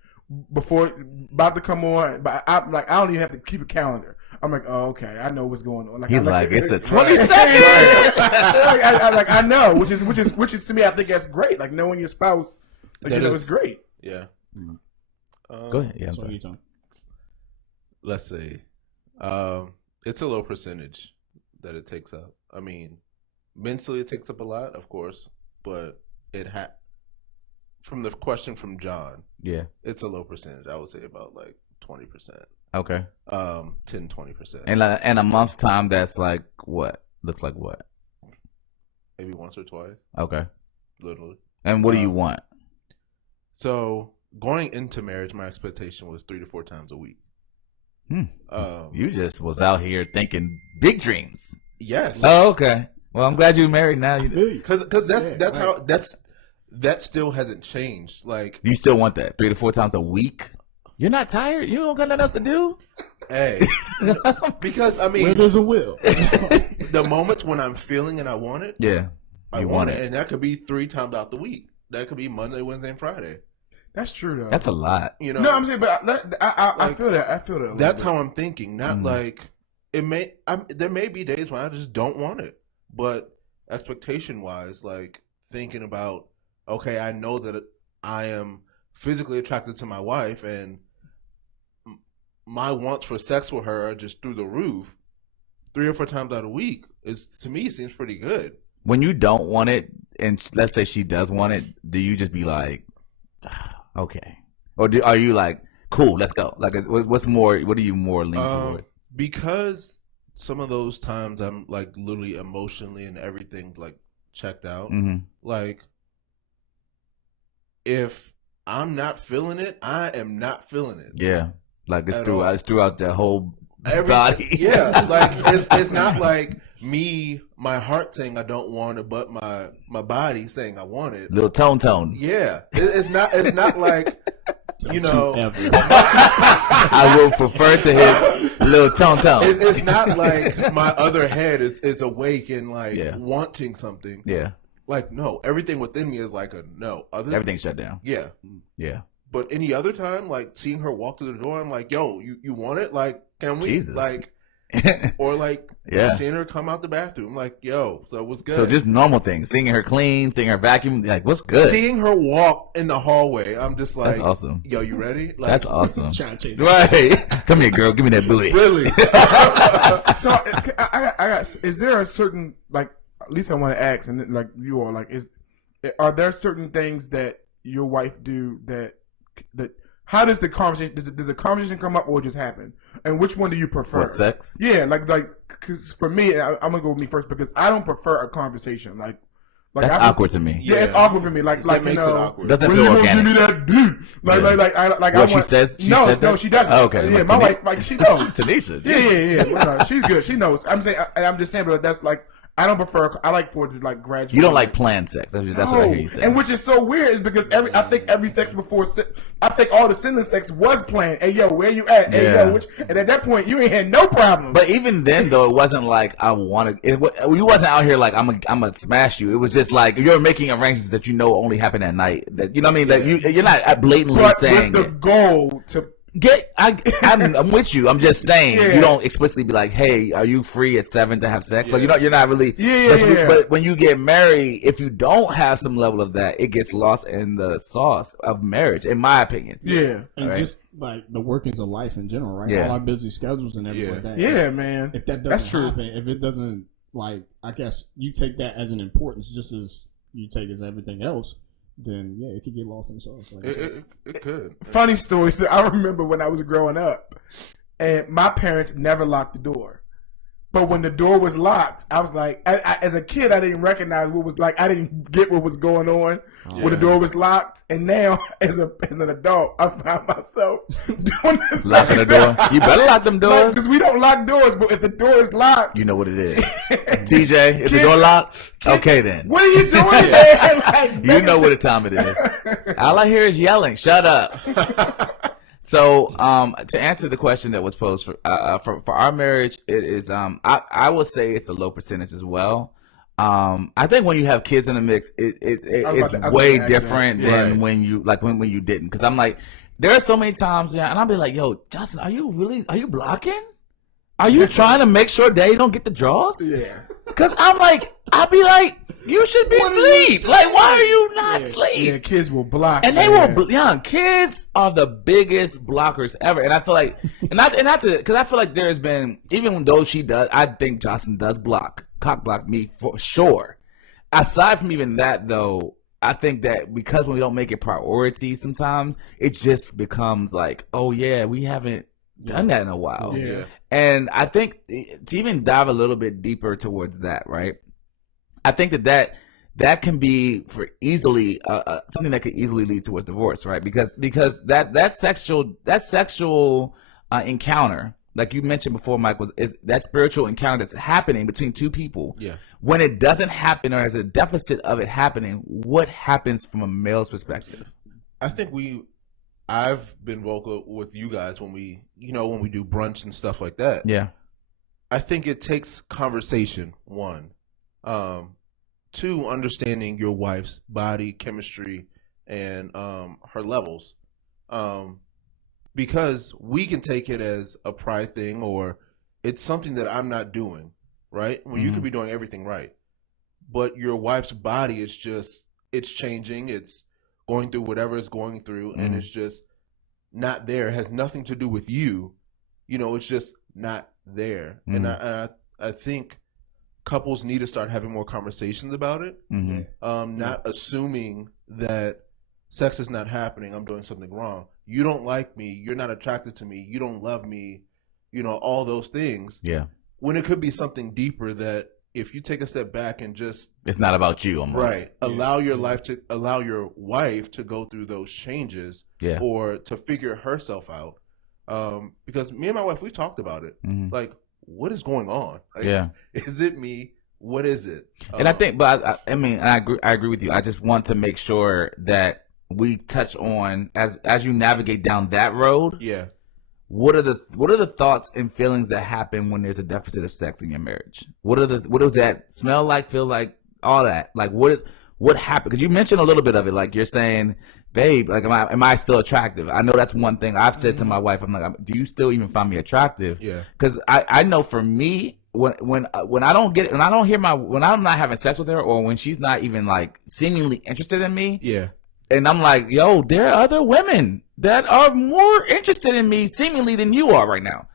before about to come on, but I don't even have to keep a calendar. I'm like, oh, okay, I know what's going on. Like, He's like, it's a 22nd. I know, which is to me, I think that's great. Like knowing your spouse, like it's great. Yeah. Go ahead. Yeah. I'm sorry. Let's see. It's a low percentage that it takes up. I mean, mentally it takes up a lot, of course, but from the question from John, Yeah. it's a low percentage. I would say about like 20%. Okay. 10-20%. And in a month's time, that's like what? Looks like what? Maybe once or twice. Okay. Literally. And what do you want? So going into marriage, my expectation was 3 to 4 times a week. You just was out here thinking big dreams. Yes. Oh, okay. Well, I'm glad you're married now. Because that still hasn't changed. Like You still want that 3 to 4 times a week? You're not tired? You don't got nothing else to do? Hey, because I mean, where there's a will. The moments when I'm feeling and I want it, Yeah. I want it, and that could be 3 times out the week. That could be Monday, Wednesday, and Friday. That's true though. That's a lot. You know, no, I'm saying, but I feel that. I feel that. That's how I'm thinking. Not like it may. There may be days when I just don't want it, but expectation wise, like thinking about, okay, I know that I am physically attracted to my wife, and my wants for sex with her are just through the roof. 3 or 4 times out of a week is, to me, seems pretty good. When you don't want it, and let's say she does want it, do you just be like, okay, or are you like, cool, let's go? Like, what's more? What do you more lean towards? Because some of those times I'm like literally emotionally and everything like checked out. Like, if I'm not feeling it, I am not feeling it. Yeah, like it's throughout the whole body. Yeah, like it's not like me, my heart saying I don't want it, but my body saying I want it. Little tone. Yeah, it's not like you know. I will prefer to hit little tone. It's not like my other head is awake and like wanting something. Yeah. Like, no, everything within me is like a no. Everything's shut down. Yeah. Yeah. But any other time, like seeing her walk through the door, I'm like, yo, you want it? Like, can we? Jesus. Like, or like seeing her come out the bathroom, like, yo, so what's good? So just normal things. Seeing her clean, seeing her vacuum, like, what's good? Seeing her walk in the hallway, I'm just like, that's awesome. Yo, you ready? Like, that's awesome. Right. Come here, girl. Give me that booty. Really? So I got. Is there a certain like? At least I want to ask, and like you all, like, are there certain things that your wife do that how does the conversation does the conversation come up or just happen, and which one do you prefer? What, sex? Yeah, like because for me, I'm gonna go with me first because I don't prefer a conversation like that's awkward to me. Yeah, it's awkward for me. Like it makes it awkward. Doesn't feel organic. Give me that dude. Like she says. She said that? No, she doesn't. Oh, okay. Yeah, like my wife, like she knows. Tanisha. Yeah. Well, no, she's good. She knows. I'm just saying, but that's like. I don't prefer. I like for it to like gradually. You don't like planned sex. That's what I hear you say. And which is so weird is because I think every sex before, I think all the sinless sex was planned. Hey yo, where you at? Hey yo, and at that point you ain't had no problem. But even then though, it wasn't like I want to. You wasn't out here like I'm gonna smash you. It was just like you're making arrangements that you know only happen at night. That you know what I mean. That you're not blatantly saying with the goal to. I'm with you. I'm just saying you don't explicitly be like, "Hey, are you free at 7 to have sex?" Like you're not really. But when you get married, if you don't have some level of that, it gets lost in the sauce of marriage, in my opinion. Yeah, and just like the workings of life in general, right? Yeah. All our busy schedules and everything like that. Yeah, man. If that doesn't happen, if it doesn't, like, I guess you take that as an importance, just as you take as everything else. Then it could get lost in the sauce. Like it could. Funny story. So I remember when I was growing up, and my parents never locked the door. But when the door was locked, I was like, as a kid, I didn't recognize what was like. I didn't get what was going on when the door was locked. And now, as an adult, I found myself doing this. Locking the door. You better lock them doors. Because we don't lock doors, but if the door is locked, You know what it is. TJ, if the door locked, okay then. what are you doing, man? Like, You know what the time it is. All I hear is yelling. Shut up. So, to answer the question that was posed for our marriage, it is, I will say it's a low percentage as well. I think when you have kids in the mix, it's way different than when you didn't. Cause I'm like, there are so many times, and I'll be like, yo, Justin, are you blocking? Are you trying to make sure they don't get the draws? Yeah. Cause I'm like, I'll be like, you should be asleep. Like, why are you not asleep? Yeah, kids will block. And they will, kids are the biggest blockers ever. And I feel like, because I feel like there's been, even though she does, I think Jocelyn does cock block me for sure. Aside from even that, though, I think that because when we don't make it priority sometimes, it just becomes like, oh yeah, we haven't done that in a while. Yeah. And I think to even dive a little bit deeper towards that, right? I think that can be for easily something that could easily lead towards divorce, right? Because that sexual encounter, like you mentioned before, Mike, is that spiritual encounter that's happening between two people. Yeah. When it doesn't happen or there's a deficit of it happening, what happens from a male's perspective? I think I've been vocal with you guys when we do brunch and stuff like that. Yeah. I think it takes conversation, one. Two, understanding your wife's body chemistry and her levels. Because we can take it as a pride thing or it's something that I'm not doing, right? When you could be doing everything right. But your wife's body is it's changing, it's going through whatever it's going through, and it's just not there. It has nothing to do with you. It's just not there. And I think couples need to start having more conversations about it. Not assuming that sex is not happening, I'm doing something wrong. You don't like me, you're not attracted to me, you don't love me, all those things. Yeah. When it could be something deeper that if you take a step back and just it's not about you almost. Right. Allow your wife to go through those changes or to figure herself out. Because me and my wife, we talked about it. Like, what is going on? Like, is it me? What is it? And I think, but I mean, I agree with you. I just want to make sure that we touch on as you navigate down that road. Yeah. What are the thoughts and feelings that happen when there's a deficit of sex in your marriage? What does that smell like, feel like, all that? Like what happened? Because you mentioned a little bit of it. Like you're saying, babe, like am I still attractive? I know that's one thing I've said to my wife. I'm like, do you still even find me attractive? Yeah. Because I know for me, when I'm not having sex with her, or when she's not even like seemingly interested in me. Yeah. And I'm like, yo, there are other women that are more interested in me seemingly than you are right now.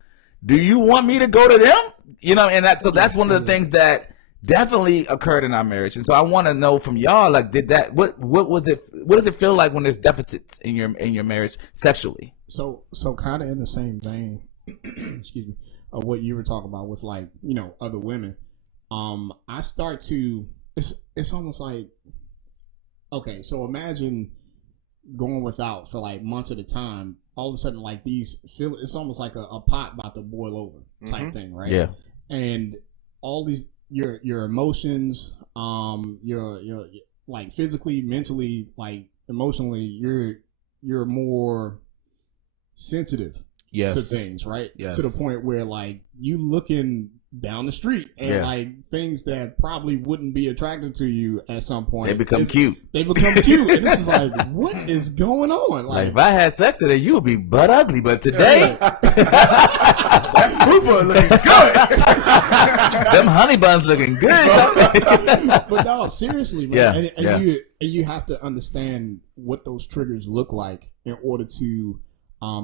Do you want me to go to them? And that's one of the things that definitely occurred in our marriage. And so I want to know from y'all, like, what does it feel like when there's deficits in your marriage sexually? So kind of in the same vein, excuse me, of what you were talking about with like, other women. I start to, it's almost like, okay, so imagine going without for like months at a time. All of a sudden, like it's almost like a pot about to boil over type thing, right? Yeah. And all these your emotions, your like physically, mentally, like emotionally, you're more sensitive to things, right? Yes. To the point where like you looking down the street and like things that probably wouldn't be attractive to you at some point, they become cute. And this is like, what is going on? Like if I had sex today, you would be butt ugly, but today that fruit looking good. Them honey buns looking good. But no, seriously, man. And you have to understand what those triggers look like in order to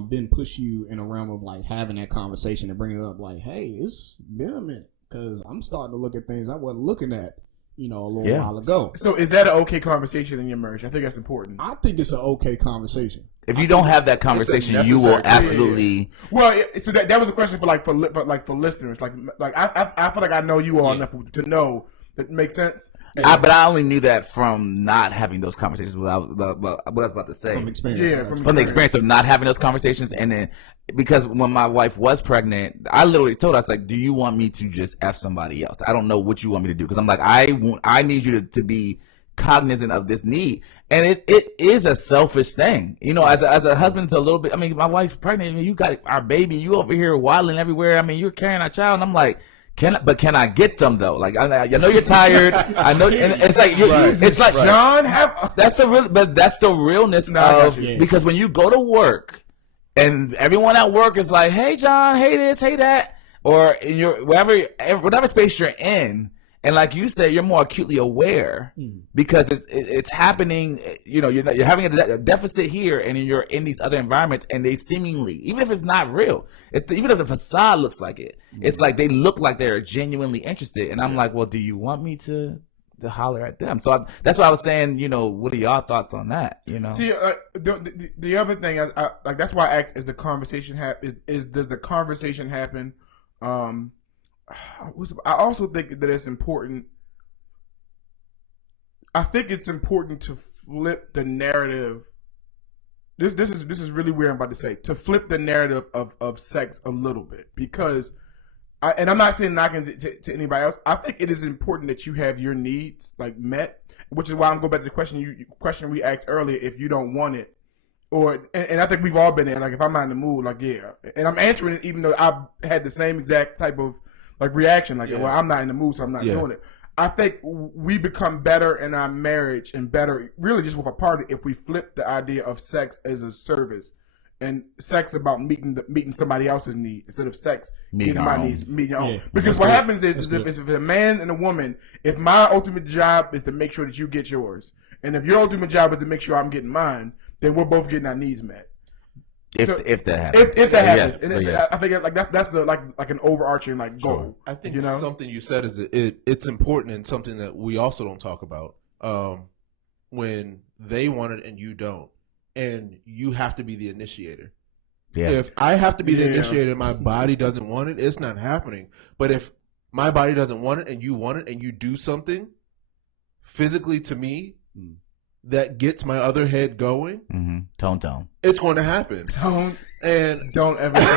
then push you in a realm of like having that conversation and bringing it up like, hey, it's been a minute because I'm starting to look at things I wasn't looking at a little while ago. So is that an okay conversation in your marriage? I think that's important. I think it's an okay conversation. If you don't have that conversation, you will absolutely. Well, so that was a question for listeners. Like I feel like I know you all enough to know that makes sense. But I only knew that from not having those conversations. What I was about to say. From experience. From the experience of not having those conversations, and then because when my wife was pregnant, I literally told her, I was like, "Do you want me to just F somebody else? I don't know what you want me to do because I'm like, I need you to be cognizant of this need." And it is a selfish thing, as a husband. It's a little bit. I mean, my wife's pregnant. You got our baby. You over here waddling everywhere. I mean, you're carrying our child. And I'm like, can I get some though? Like I know you're tired. I know, and it's like it's like John. That's the realness of because when you go to work and everyone at work is like, "Hey John, hey this, hey that," or in your whatever space you're in. And like you said, you're more acutely aware because it's happening. You're having a deficit here, and you're in these other environments, and they seemingly, even if it's not real, even if the facade looks like it, it's like they look like they're genuinely interested. And I'm like, well, do you want me to holler at them? So that's why I was saying, what are y'all thoughts on that? See, the other thing is, like that's why I asked: is the conversation does the conversation happen? I also think that it's important. I think it's important to flip the narrative. This is really weird. I'm about to say to flip the narrative of sex a little bit because, and I'm not saying knocking to anybody else. I think it is important that you have your needs like met, which is why I'm going back to the question we asked earlier. If you don't want it, and I think we've all been there. Like if I'm not in the mood, like and I'm answering it even though I've had the same exact type of reaction, well, I'm not in the mood, so I'm not doing it. I think we become better in our marriage and better, really, just with a partner if we flip the idea of sex as a service and sex about meeting somebody else's need instead of sex meeting my needs, meeting your own. Because what happens is if a man and a woman, if my ultimate job is to make sure that you get yours, and if your ultimate job is to make sure I'm getting mine, then we're both getting our needs met. If that happens, if that happens, yes. I think that's the like an overarching goal. Sure. I think something you said is it's important and something that we also don't talk about. When they want it and you don't, and you have to be the initiator. Yeah. If I have to be the initiator, and my body doesn't want it, it's not happening. But if my body doesn't want it and you want it, and you do something physically to me that gets my other head going, tone. It's going to happen. Don't ever say it.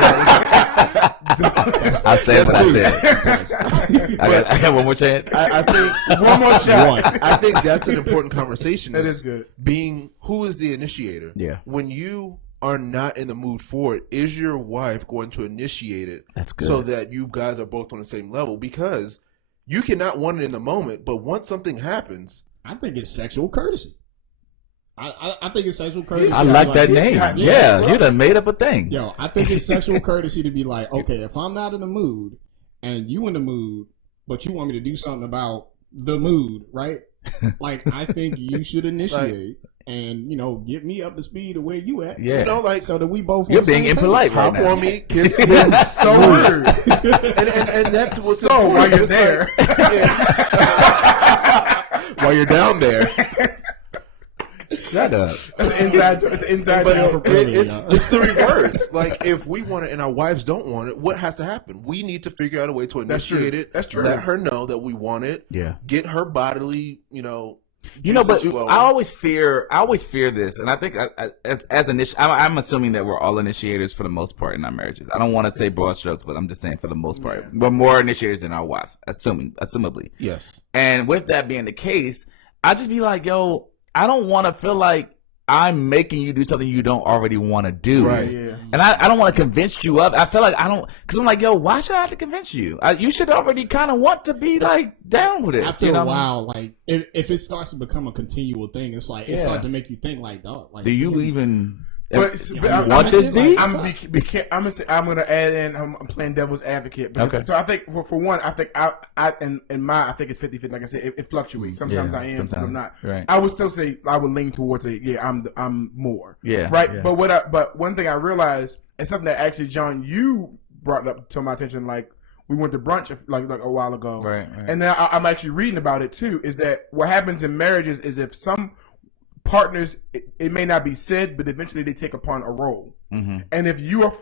I said what I said. I got one more chance. I think one more shot. I think that's an important conversation. That is good. Being who is the initiator? Yeah. When you are not in the mood for it, is your wife going to initiate it? That's good. So that you guys are both on the same level, because you cannot want it in the moment, but once something happens, I think it's sexual courtesy. I think it's sexual courtesy. I like that name. Yeah, you done made up a thing. Yo, I think it's sexual courtesy to be like, okay, if I'm not in the mood and you in the mood, but you want me to do something about the mood, right? Like, I think you should initiate and, get me up to speed of where you at. Yeah. So that we both. You're being impolite right now. Hop on me, kiss me. So weird. and that's what's so while you're there. While you're down there. Shut up. It's inside joke. It's the reverse. Like, if we want it and our wives don't want it, what has to happen? We need to figure out a way to initiate it. That's true. Let her know that we want it. Yeah. Get her bodily, but I always fear this, and I think I'm assuming that we're all initiators for the most part in our marriages. I don't want to say broad strokes, but I'm just saying for the most part, we're more initiators than our wives, assumably. Yes. And with that being the case, I just be like, yo, I don't want to feel like I'm making you do something you don't already want to do. Right. Yeah. And I don't want to convince you of. I feel like because I'm like, yo, why should I have to convince you? You should already kind of want to be like down with it. After a while, like if it starts to become a continual thing, it's like it starts to make you think like, dog. Like, do you even? But want this deep? I'm gonna add in. I'm playing devil's advocate. Okay. So I think for one, I think I think it's 50-50. Like I said, it fluctuates. Sometimes I am, sometimes I'm not. Right. I would still say I would lean towards I'm more. Yeah. Right. Yeah. But one thing I realized is something that actually, John, you brought up to my attention. Like we went to brunch like a while ago. Right. And then I'm actually reading about it too, is that what happens in marriages is if some partners, it may not be said, but eventually they take upon a role. Mm-hmm. And if you are,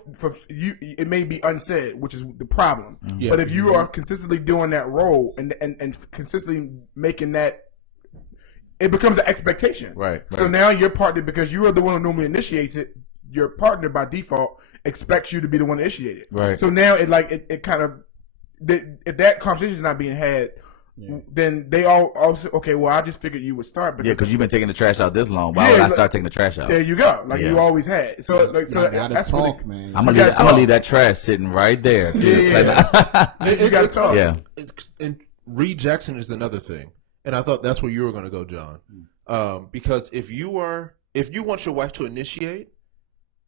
it may be unsaid, which is the problem. Mm-hmm. Yeah. But if you are consistently doing that role and consistently making that, it becomes an expectation. Right. So now your partner, because you are the one who normally initiates it, your partner by default expects you to be the one to initiate it. Right. So now it kind of, if that conversation is not being had, then they all also, okay, well, I just figured you would start. Yeah, because you've been taking the trash out this long. Why would I start taking the trash out? There you go. Like you always had. So gotta that's talk, what man. I'm gonna leave that trash sitting right there too. you gotta talk. Yeah. And rejection is another thing, and I thought that's where you were going to go, John. Because if you want your wife to initiate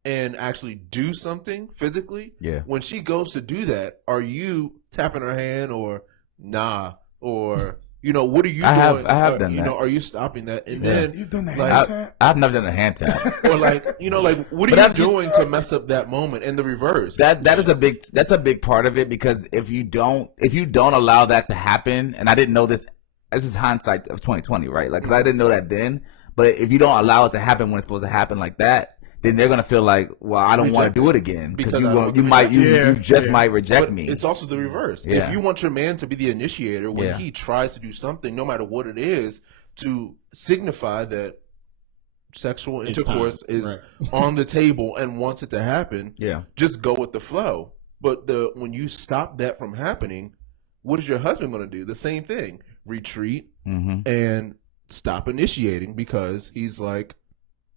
and actually do something physically, when she goes to do that, are you tapping her hand or nah? Or what are you doing? I have done that. Are you stopping that? And then You've done the hand tap? I've never done a hand tap. Or what are you doing to mess up that moment? And the reverse. That's a big part of it, because if you don't allow that to happen, and I didn't know this is hindsight of 2020, right? Like, because I didn't know that then. But if you don't allow it to happen when it's supposed to happen like that, then they're gonna feel like, well, I don't want to do it again because you might reject me. It's also the reverse. Yeah. If you want your man to be the initiator when he tries to do something, no matter what it is, to signify that sexual intercourse is on the table and wants it to happen, just go with the flow. But when you stop that from happening, what is your husband going to do? The same thing. Retreat and stop initiating, because he's like,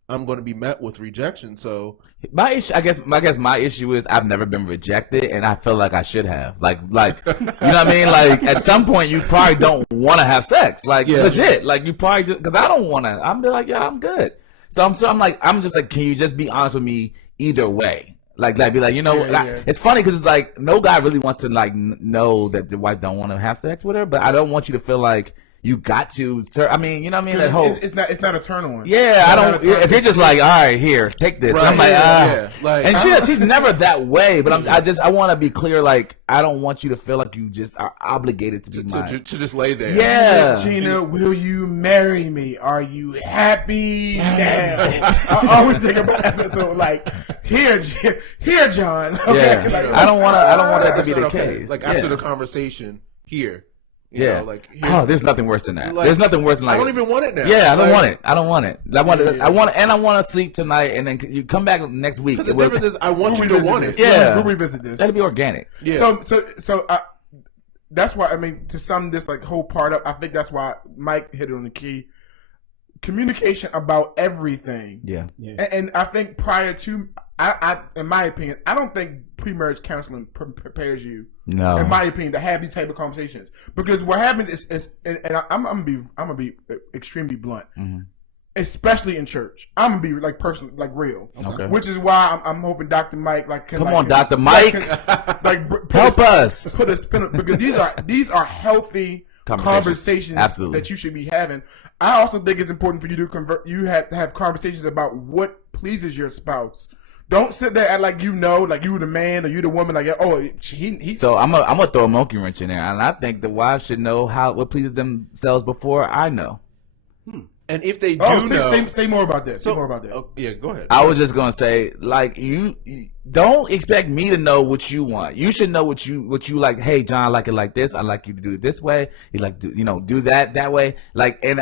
I'm going to be met with rejection. So my issue, I guess my issue is I've never been rejected, and I feel like I should have. Like you know what I mean? Like at some point you probably don't want to have sex. Like legit. Like you probably just, because I don't want to. I'm be like, yeah, I'm good. So I'm just like, can you just be honest with me either way? Like be like, it's funny because it's like no guy really wants to know that the wife don't want to have sex with her, but I don't want you to feel like you got to, sir. I mean, you know what I mean? That whole, it's not a turn on. Yeah, I don't. If you're just like, all right, here, take this. Right, I'm like, and she's never that way. But I want to be clear. Like, I don't want you to feel like you just are obligated to be mine. To just lay there. Yeah, Gina, will you marry me? Are you happy now? I always think about episode like, here, John. Okay? Yeah, I don't want that to be the case. Like after the conversation, here. There's nothing worse than that. There's nothing worse than I don't even want it now. Yeah, I don't want it. I want it. I want to sleep tonight, and then you come back next week. The difference is, I want you to want it. Yeah, we'll revisit this. That'll be organic. Yeah. So that's why, I mean, to sum this whole part up, I think that's why Mike hit it on the key. Communication about everything. Yeah. And I think prior to, I in my opinion, I don't think pre-marriage counseling prepares you. No. In my opinion, to have these type of conversations, because what happens is and I'm gonna be extremely blunt, especially in church. I'm gonna be like personal, like real. Okay. Which is why I'm hoping Dr. Mike come on, Dr. Mike, help us. Put a spin because these are healthy conversations Absolutely. that you should be having. I also think it's important for you to convert. You have to have conversations about what pleases your spouse. Don't sit there and like you the man or you the woman, like, oh, he. So I'm gonna throw a monkey wrench in there, and I think the wives should know what pleases themselves before I know. And if they do say more about that. Say more about that. Yeah, go ahead. I was just gonna say, like, you don't expect me to know what you want. You should know what you like. Hey, John, I like it like this. I like you to do it this way. You like do that way. Like, and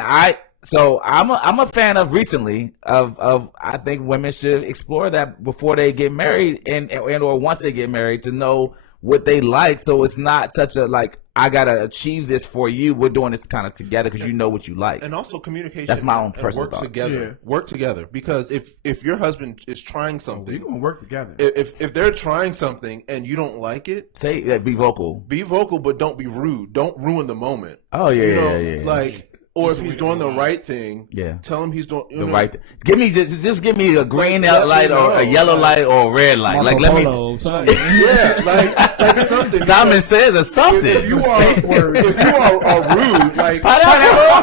So I'm a fan of recently of I think women should explore that before they get married and or once they get married, to know what they like, so it's not such a like, I gotta achieve this for you. We're doing this kind of together because you know what you like. And also communication. That's my own personal work thought. together. Yeah. Work together, because if your husband is trying something, we're gonna work together. If they're trying something and you don't like it, say be vocal. Be vocal, but don't be rude. Don't ruin the moment. Oh yeah. Like. Or if he's doing the right thing, tell him he's doing the right thing. Just give me a green light or a yellow light or a red light. Like let me, like something. Simon Says or something. If you are rude, like pineapple.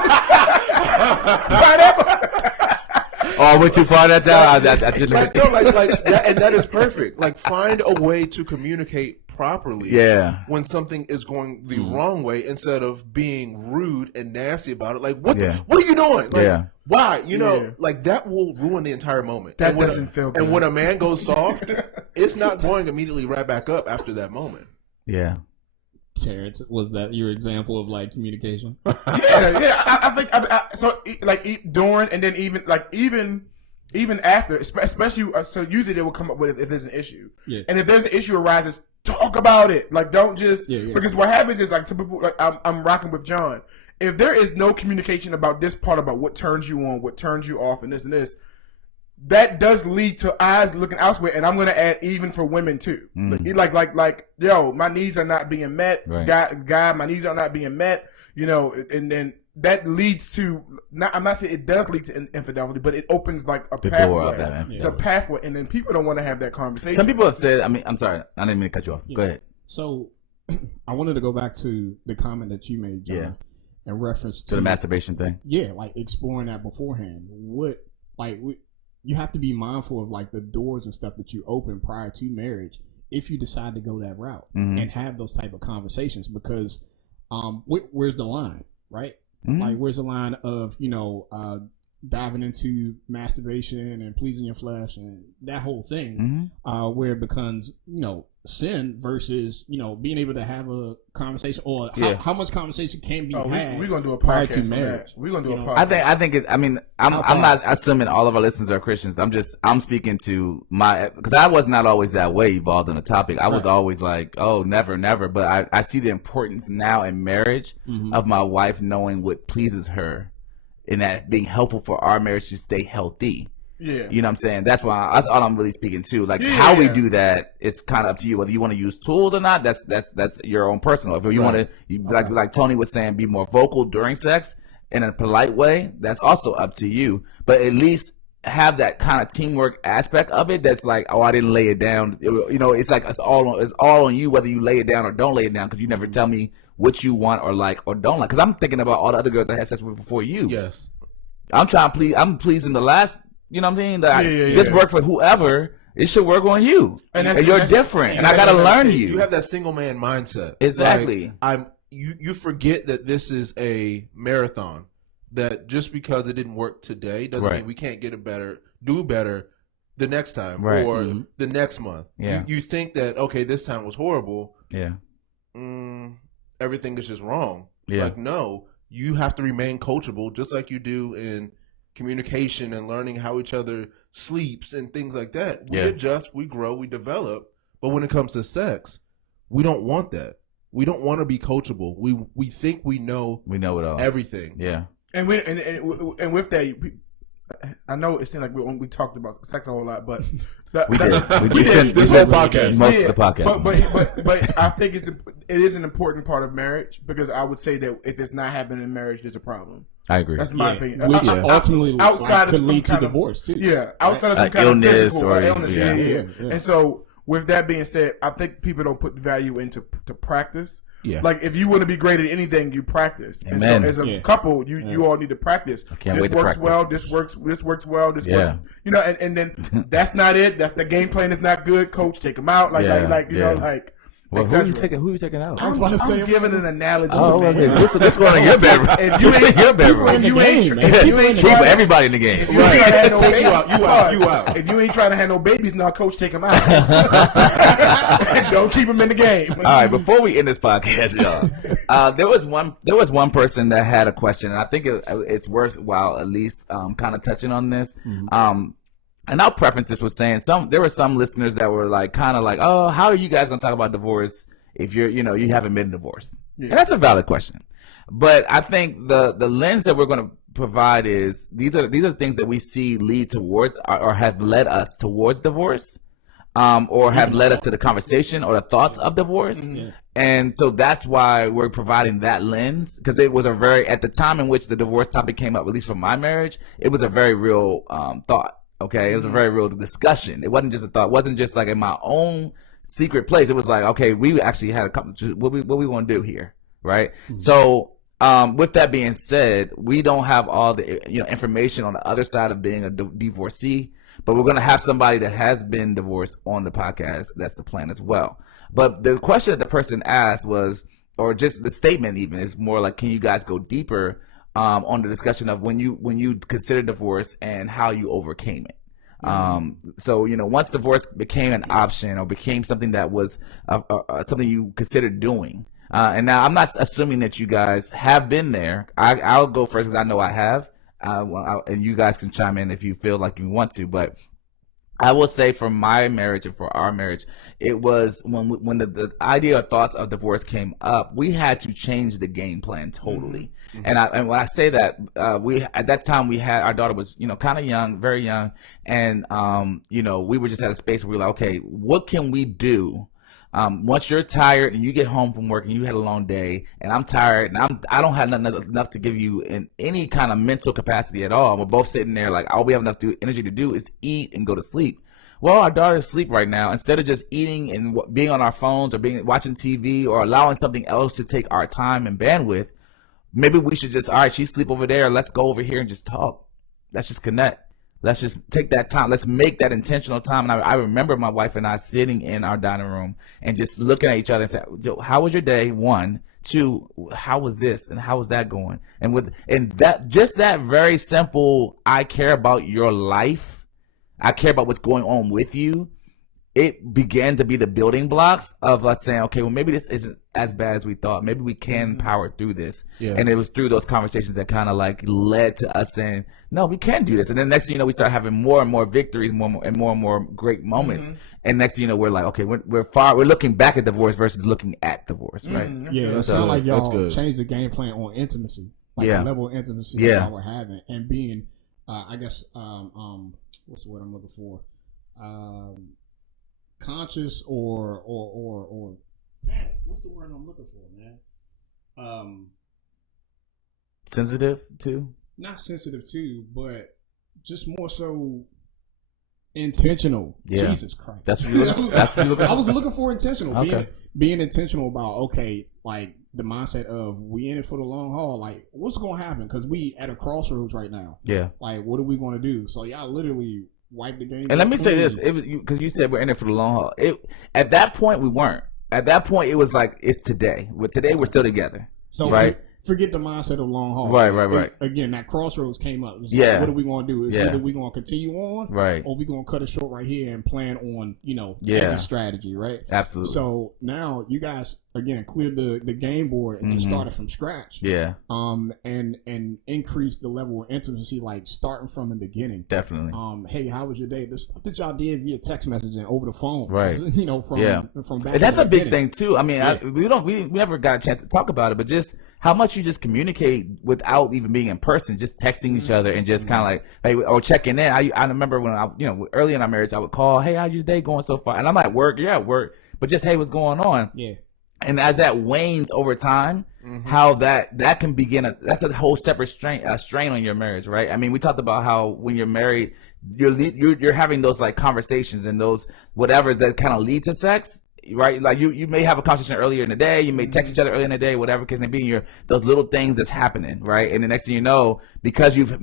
Oh, I went too far that time. and that is perfect. Like, find a way to communicate properly Yeah. when something is going the wrong way, instead of being rude and nasty about it. Like, what are you doing? Like, why? You know, like, that will ruin the entire moment. That doesn't feel good. And when a man goes soft, it's not going immediately right back up after that moment. Yeah. Terrence, was that your example of like communication? I think so. Like during, and then even after, especially so usually they will come up with if there's an issue, and if there's an issue arises, talk about it. Like, don't just because what happens is, like, typical. Like, I'm rocking with John. If there is no communication about this part, about what turns you on, what turns you off, and this, that does lead to eyes looking elsewhere. And I'm going to add even for women too. Like, yo, my needs are not being met. Right. Guy, my needs are not being met. You know, and then that leads to. I'm not saying it does lead to infidelity, but it opens like a pathway. Door of that, the pathway, and then people don't want to have that conversation. Some people have said. I mean, I'm sorry, I didn't mean to cut you off. Go ahead. So, I wanted to go back to the comment that you made, John, in reference to the masturbation thing. Yeah, like exploring that beforehand. You have to be mindful of like the doors and stuff that you open prior to marriage if you decide to go that route and have those type of conversations, because where's the line, right? Like, where's the line of, you know, diving into masturbation and pleasing your flesh and that whole thing, where it becomes, you know, sin versus, you know, being able to have a conversation, or how much conversation can be had. We're gonna do a prior podcast to on marriage. that. We're gonna do a podcast. I think it. I mean, I'm not assuming all of our listeners are Christians. I'm speaking to because I was not always that way involved in the topic. I was always like, oh, never. But I see the importance now in marriage of my wife knowing what pleases her, and that being helpful for our marriage to stay healthy. Yeah, you know what I'm saying? That's all I'm really speaking to. Like, how we do that, it's kind of up to you whether you want to use tools or not. That's your own personal. If you want to, like Tony was saying, be more vocal during sex in a polite way, that's also up to you. But at least have that kind of teamwork aspect of it. That's like, oh, I didn't lay it down. You know, it's like it's all on you whether you lay it down or don't lay it down, because you never tell me what you want or like or don't like. Because I'm thinking about all the other girls I had sex with before you. Yes, I'm trying to please. I'm pleasing the last. You know what I mean? This work for whoever. It should work on you. And you're different. And I got to learn you. You have that single man mindset. Exactly. Like, you forget that this is a marathon. That just because it didn't work today doesn't mean we can't do better the next time or the next month. Yeah. You think that, okay, this time was horrible. Yeah. Everything is just wrong. Yeah. Like, no, you have to remain coachable just like you do in communication and learning how each other sleeps and things like that. We adjust, we grow, we develop. But when it comes to sex, we don't want that. We don't want to be coachable. We think we know it all, everything. Yeah. And with that, I know it seemed like we talked about sex a whole lot, but we did this whole podcast, most of the podcast. But I think it is an important part of marriage, because I would say that if it's not happening in marriage, there's a problem. I agree. That's my opinion. Which ultimately outside could lead to divorce too. Yeah, outside of some kind illness of or illness. Yeah. And so, with that being said, I think people don't put value into practice. Yeah. Like, if you want to be great at anything, you practice. Amen. And so, as a couple, you all need to practice. This works well. This works well. This works. You know, and then that's not it. That's the game plan is not good. Coach, take them out. Like you know, like. Well, who are you taking out? I was about to say, I'm giving an analogy. Oh, what's going on in your bedroom? What's in your People bedroom? in the game. Keep everybody in the game. If you ain't trying to have no babies, you out. If you ain't trying to have no babies, now coach, take them out. Don't keep them in the game. All right, before we end this podcast, y'all, there was one person that had a question, and I think it's worthwhile at least kind of touching on this. And I'll preference this with saying there were some listeners that were like, kind of like, oh, how are you guys going to talk about divorce if you haven't been divorced? Yeah. And that's a valid question. But I think the lens that we're going to provide is these are things that we see lead towards or have led us towards divorce, or have led us to the conversation or the thoughts of divorce. Mm-hmm. And so that's why we're providing that lens, because it was at the time in which the divorce topic came up, at least for my marriage, it was a very real thought. Okay, it was a very real discussion. It wasn't just a thought. It wasn't just like in my own secret place. It was like, okay, we actually had a couple. What we want to do here, right? Mm-hmm. So, with that being said, we don't have all the information on the other side of being a divorcee, but we're going to have somebody that has been divorced on the podcast. That's the plan as well. But the question that the person asked was, or just the statement even, is more like, can you guys go deeper on the discussion of when you consider divorce and how you overcame it? So, once divorce became an option or became something that was something you considered doing. And now I'm not assuming that you guys have been there. I'll go first because I know I have. And you guys can chime in if you feel like you want to. But I will say for my marriage and for our marriage, it was when the idea or thoughts of divorce came up, we had to change the game plan totally. And when I say that, at that time our daughter was, kind of young, very young. And, we were just at a space where we were like, okay, what can we do? Once you're tired and you get home from work and you had a long day and I'm tired and I don't have enough to give you in any kind of mental capacity at all. We're both sitting there like all we have enough energy to do is eat and go to sleep. Well, our daughter's asleep right now. Instead of just eating and being on our phones or watching TV or allowing something else to take our time and bandwidth, maybe we should just, all right, she's asleep over there. Let's go over here and just talk. Let's just connect. Let's just take that time. Let's make that intentional time. And I remember my wife and I sitting in our dining room and just looking at each other and saying, "Yo, how was your day? 1, 2, how was this and how was that going?" And that very simple, I care about your life. I care about what's going on with you. It began to be the building blocks of us saying, okay, well, maybe this isn't as bad as we thought. Maybe we can power through this. Yeah. And it was through those conversations that kind of like led to us saying, no, we can do this. And then next thing you know, we start having more and more victories, more and more great moments. And next thing you know, we're like, okay, we're looking back at divorce versus looking at divorce, right? Yeah, it sounds like y'all changed the game plan on intimacy, like the level of intimacy that y'all were having, and being, I guess, what's the word I'm looking for? Conscious or what's the word I'm looking for, man? Sensitive too? Not sensitive too, but just more so intentional. Yeah. Jesus Christ. That's what you're looking for. I was looking for intentional. Okay. Being intentional about, okay, like the mindset of we in it for the long haul. Like, what's going to happen? Because we at a crossroads right now. Yeah. Like, what are we going to do? So y'all literally wipe the game. And let me say this, because you said we're in it for the long haul. At that point, we weren't. At that point, it was like, it's today. But today, we're still together. So right? Forget the mindset of long haul. Right. Again, that crossroads came up. Like, what are we going to do? Is either we going to continue on, or we going to cut it short right here and plan on, exit strategy, right? Absolutely. So now you guys again cleared the game board and just started from scratch. Yeah. And increased the level of intimacy, like starting from the beginning. Definitely. Hey, how was your day? The stuff that y'all did via text messaging over the phone, right? From back. And that's a big thing too. I mean, we never got a chance to talk about it, but just how much you just communicate without even being in person, just texting each other and just kind of like, hey, or checking in. I remember when early in our marriage, I would call, hey, how's your day going so far? And I'm at work, you're at work, but just, hey, what's going on? Yeah. And as that wanes over time, how that can begin that's a whole separate strain on your marriage, right? I mean, we talked about how when you're married, you're having those like conversations and those whatever that kind of lead to sex. Right, like you may have a conversation earlier in the day, you may text each other earlier in the day, whatever can be. Those little things that's happening, right? And the next thing you know, because you've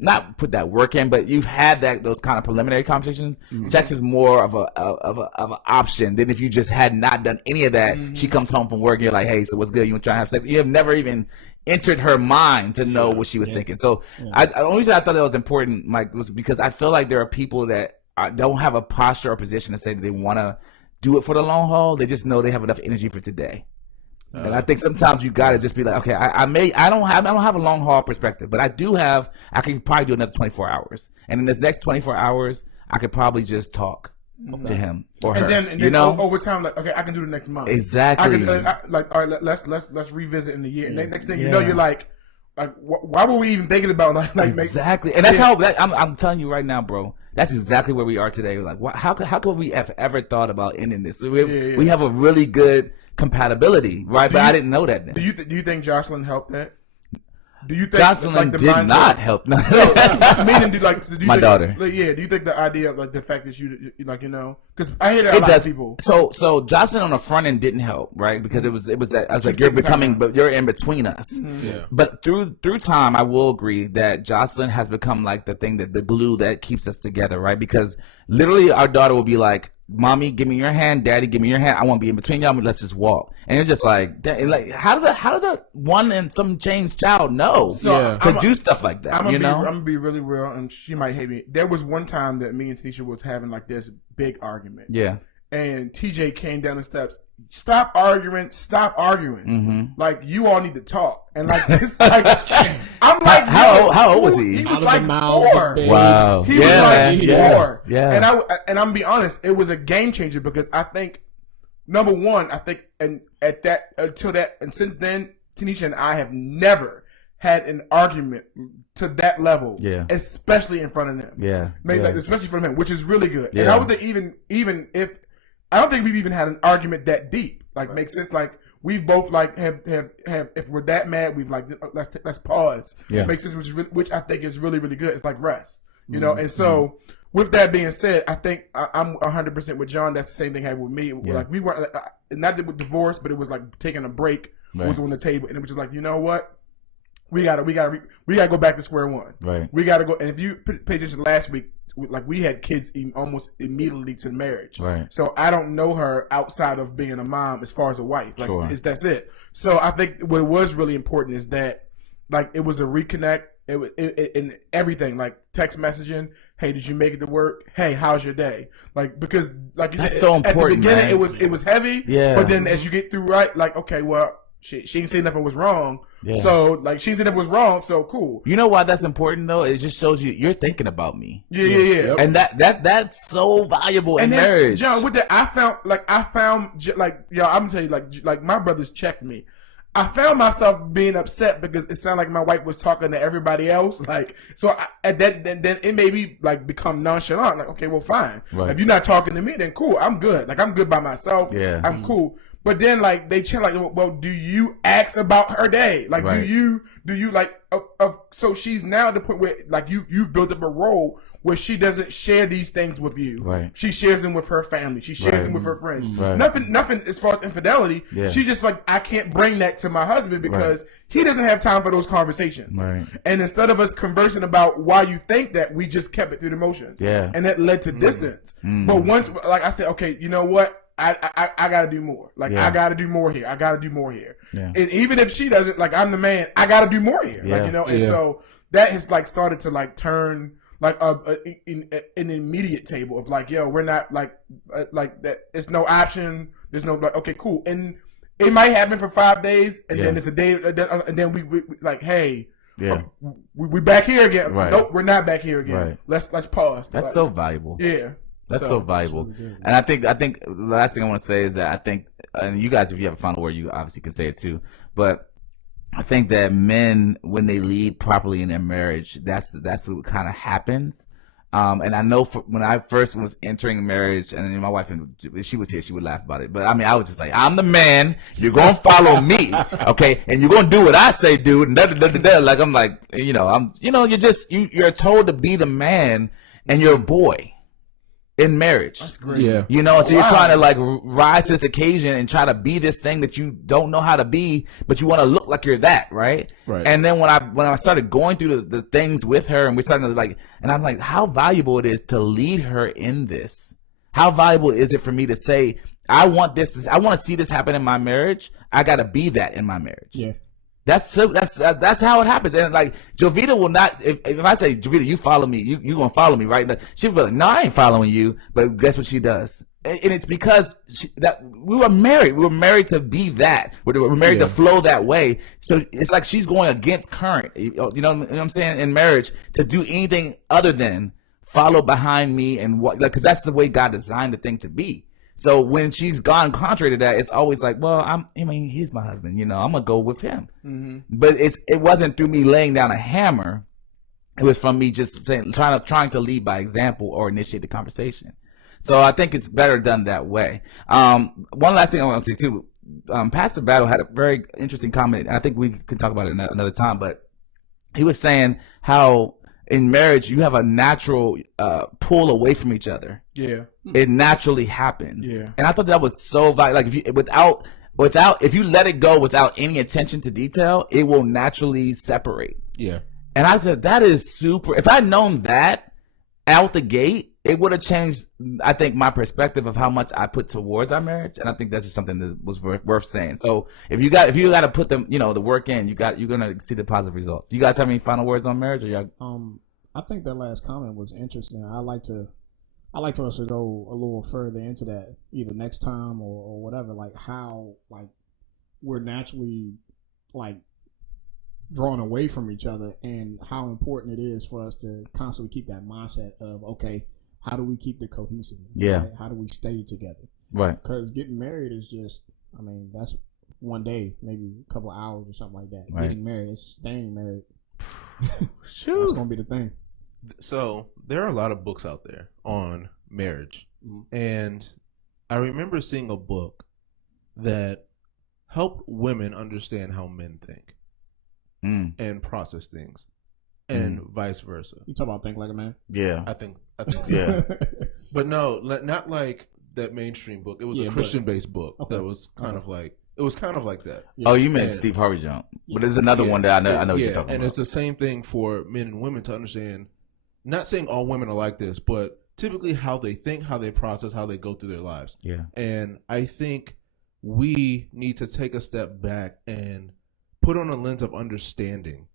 not put that work in, but you've had those kind of preliminary conversations. Sex is more of an option than if you just had not done any of that. She comes home from work, and you're like, hey, so what's good? You want to try to have sex? You have never even entered her mind to know what she was thinking. So the only reason I thought that was important, Mike, was because I feel like there are people that don't have a posture or position to say that they want to do it for the long haul. They just know they have enough energy for today. And I think sometimes you gotta just be like, okay, I don't have a long haul perspective, but I can probably do another 24 hours. And in this next 24 hours, I could probably just talk to him or her. And then over time, like, okay, I can do the next month. Exactly. All right, let's revisit in the year. And next thing you know, you're like, why were we even thinking about exactly? And that's how I'm telling you right now, bro. That's exactly where we are today. We're like, how could we have ever thought about ending this? We have a really good compatibility, right? But I didn't know that then. Do you think Jocelyn helped that? Do you think Jocelyn did not help? No, meaning, my daughter. Do you think the idea of like the fact that you because I hear that a lot of people. So Jocelyn on the front end didn't help, right? Because it was that I was like, you're in between us. Yeah. But through time, I will agree that Jocelyn has become like the glue that keeps us together, right? Because literally our daughter will be like, mommy, give me your hand, daddy, give me your hand. I want to be in between y'all. Let's just walk. And it's just like how does a one and some changed child know to do stuff like that? I'm gonna be really real, and she might hate me. There was one time that me and Tanisha was having like this big argument. Yeah. And TJ came down the steps. Stop arguing. Mm-hmm. Like, you all need to talk. And like, it's like, I'm like, how old was he? He was like 4. Wow. He was like 4. Yeah. And I'm gonna be honest, it was a game changer because I think, number one, and since then, Tanisha and I have never had an argument to that level. Yeah. Especially in front of them. Yeah. Maybe like, especially in front of him, which is really good. Yeah. And I would think even if I don't think we've even had an argument that deep. Like, makes sense. Like, we've both like have if we're that mad, we've like let's pause. Yeah. It makes sense, which I think is really, really good. It's like rest, you know. And so, with that being said, I think I'm 100% with John. That's the same thing happened with me. Yeah. Like, we weren't not with divorce, but it was like taking a break. Was on the table, and it was just like, you know what? We gotta go back to square one. Right. We gotta go. And if you pay attention last week, like, we had kids almost immediately to marriage. Right. So I don't know her outside of being a mom as far as a wife. Like, that's it. So I think what was really important is that, like, it was a reconnect. In everything, like text messaging. Hey, did you make it to work? Hey, how's your day? Like, because like you said, so important, at the beginning, man. It was heavy. Yeah. But then as you get through, right, like, okay, well, she didn't say nothing was wrong. Yeah. So, like, she said it was wrong, so cool. You know why that's important, though? It just shows you're thinking about me. Yeah. And that's so valuable in marriage. John, with that, I found, y'all, I'm gonna tell you, like, my brothers checked me. I found myself being upset because it sounded like my wife was talking to everybody else. Like, so then it made me, like, become nonchalant. Like, okay, well, fine. Right. If you're not talking to me, then cool. I'm good. Like, I'm good by myself. Yeah. I'm cool. But then, like, they check, like, well, do you ask about her day? Like, right. do you like, so she's now at the point where, like, you've built up a role where she doesn't share these things with you. Right. She shares them with her family. She shares them with her friends. Right. Nothing as far as infidelity. Yeah. She just, like, I can't bring that to my husband because he doesn't have time for those conversations. Right. And instead of us conversing about why you think that, we just kept it through the motions. Yeah. And that led to distance. But once, like I said, okay, you know what? I gotta do more. Like, I gotta do more here. I gotta do more here. Yeah. And even if she doesn't, like, I'm the man, I gotta do more here. Yeah. Like, you know, and so that has, like, started to, like, turn, like, an immediate table of, like, yo, we're not, like that. It's no option. There's no, like, okay, cool. And it might happen for 5 days, and then it's a day, and then we like, hey, we back here again. Right. Nope, we're not back here again. Right. Let's pause. That's so valuable. Yeah. That's so valuable. And I think the last thing I want to say is that I think, and you guys, if you have a final word, you obviously can say it too, but I think that men, when they lead properly in their marriage, that's what kind of happens. And I know when I first was entering marriage, and then my wife, if she was here, she would laugh about it. But I mean, I was just like, I'm the man. You're going to follow me. Okay. And you're going to do what I say, dude. And like, I'm like, you're told to be the man and you're a boy in marriage. That's great. Yeah. You know, so you're trying to, like, rise to this occasion and try to be this thing that you don't know how to be, but you want to look like you're that, right? Right. And then when I started going through the things with her, and we started to, like, and I'm like, how valuable it is to lead her in this. How valuable is it for me to say, I want to see this happen in my marriage. I got to be that in my marriage. Yeah. That's how it happens. And, like, Jovita will not, if I say, Jovita, you follow me, you gonna follow me, right? She'll be like, no, I ain't following you. But guess what she does? And it's because we were married. We were married to be that. We're married to flow that way. So it's like she's going against current, you know what I'm saying, in marriage, to do anything other than follow behind me and what, like, cause that's the way God designed the thing to be. So when she's gone contrary to that, it's always like, well, he's my husband, I'm gonna go with him. Mm-hmm. But it wasn't through me laying down a hammer. It was from me just saying, trying to lead by example or initiate the conversation. So I think it's better done that way. One last thing I want to say too, Pastor Battle had a very interesting comment. I think we can talk about it another time, but he was saying how in marriage, you have a natural pull away from each other. Yeah, it naturally happens. Yeah, and I thought that was so vital. Like, if you let it go without any attention to detail, it will naturally separate. Yeah, and I said that is super. If I'd known that out the gate, it would have changed, I think, my perspective of how much I put towards our marriage, and I think that's just something that was worth saying. So if you got to put them, the work in, you're gonna see the positive results. You guys have any final words on marriage, or y'all? I think that last comment was interesting. I like for us to go a little further into that, either next time or whatever. Like how we're naturally drawn away from each other, and how important it is for us to constantly keep that mindset of, okay, how do we keep the cohesive? Yeah. Right? How do we stay together? Right. Because getting married is just, that's one day, maybe a couple hours or something like that. Right. Getting married, it's staying married. Shoot. That's going to be the thing. So there are a lot of books out there on marriage. And I remember seeing a book that helped women understand how men think and process things, and vice versa. You talk about Think Like a Man? Yeah. I think so. Yeah. But no, not like that mainstream book. It was a Christian-based book that was kind of like, it was kind of like that. Yeah. Oh, you meant Steve Harvey Jump. But there's another one that I know what you're talking about. And it's the same thing for men and women to understand. Not saying all women are like this, but typically how they think, how they process, how they go through their lives. Yeah. And I think we need to take a step back and put on a lens of understanding,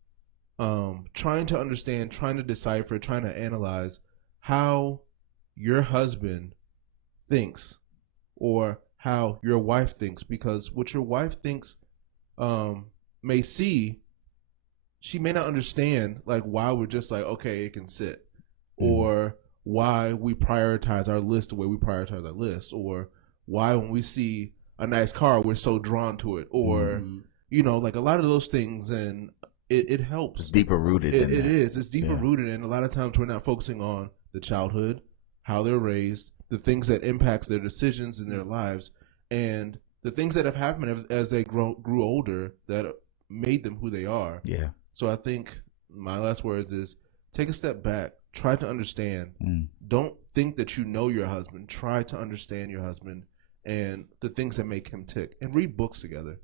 trying to understand, trying to decipher, trying to analyze how your husband thinks or how your wife thinks, because what your wife thinks may see, she may not understand why we're just okay, it can sit, or why we prioritize our list the way we prioritize our list, or why when we see a nice car we're so drawn to it, or a lot of those things. And it helps. It's deeper rooted. It is. It's deeper rooted, and a lot of times we're not focusing on the childhood, how they're raised, the things that impacts their decisions in their lives, and the things that have happened as they grew older that made them who they are. Yeah. So I think my last words is take a step back, try to understand. Don't think that you know your husband. Try to understand your husband and the things that make him tick, and read books together.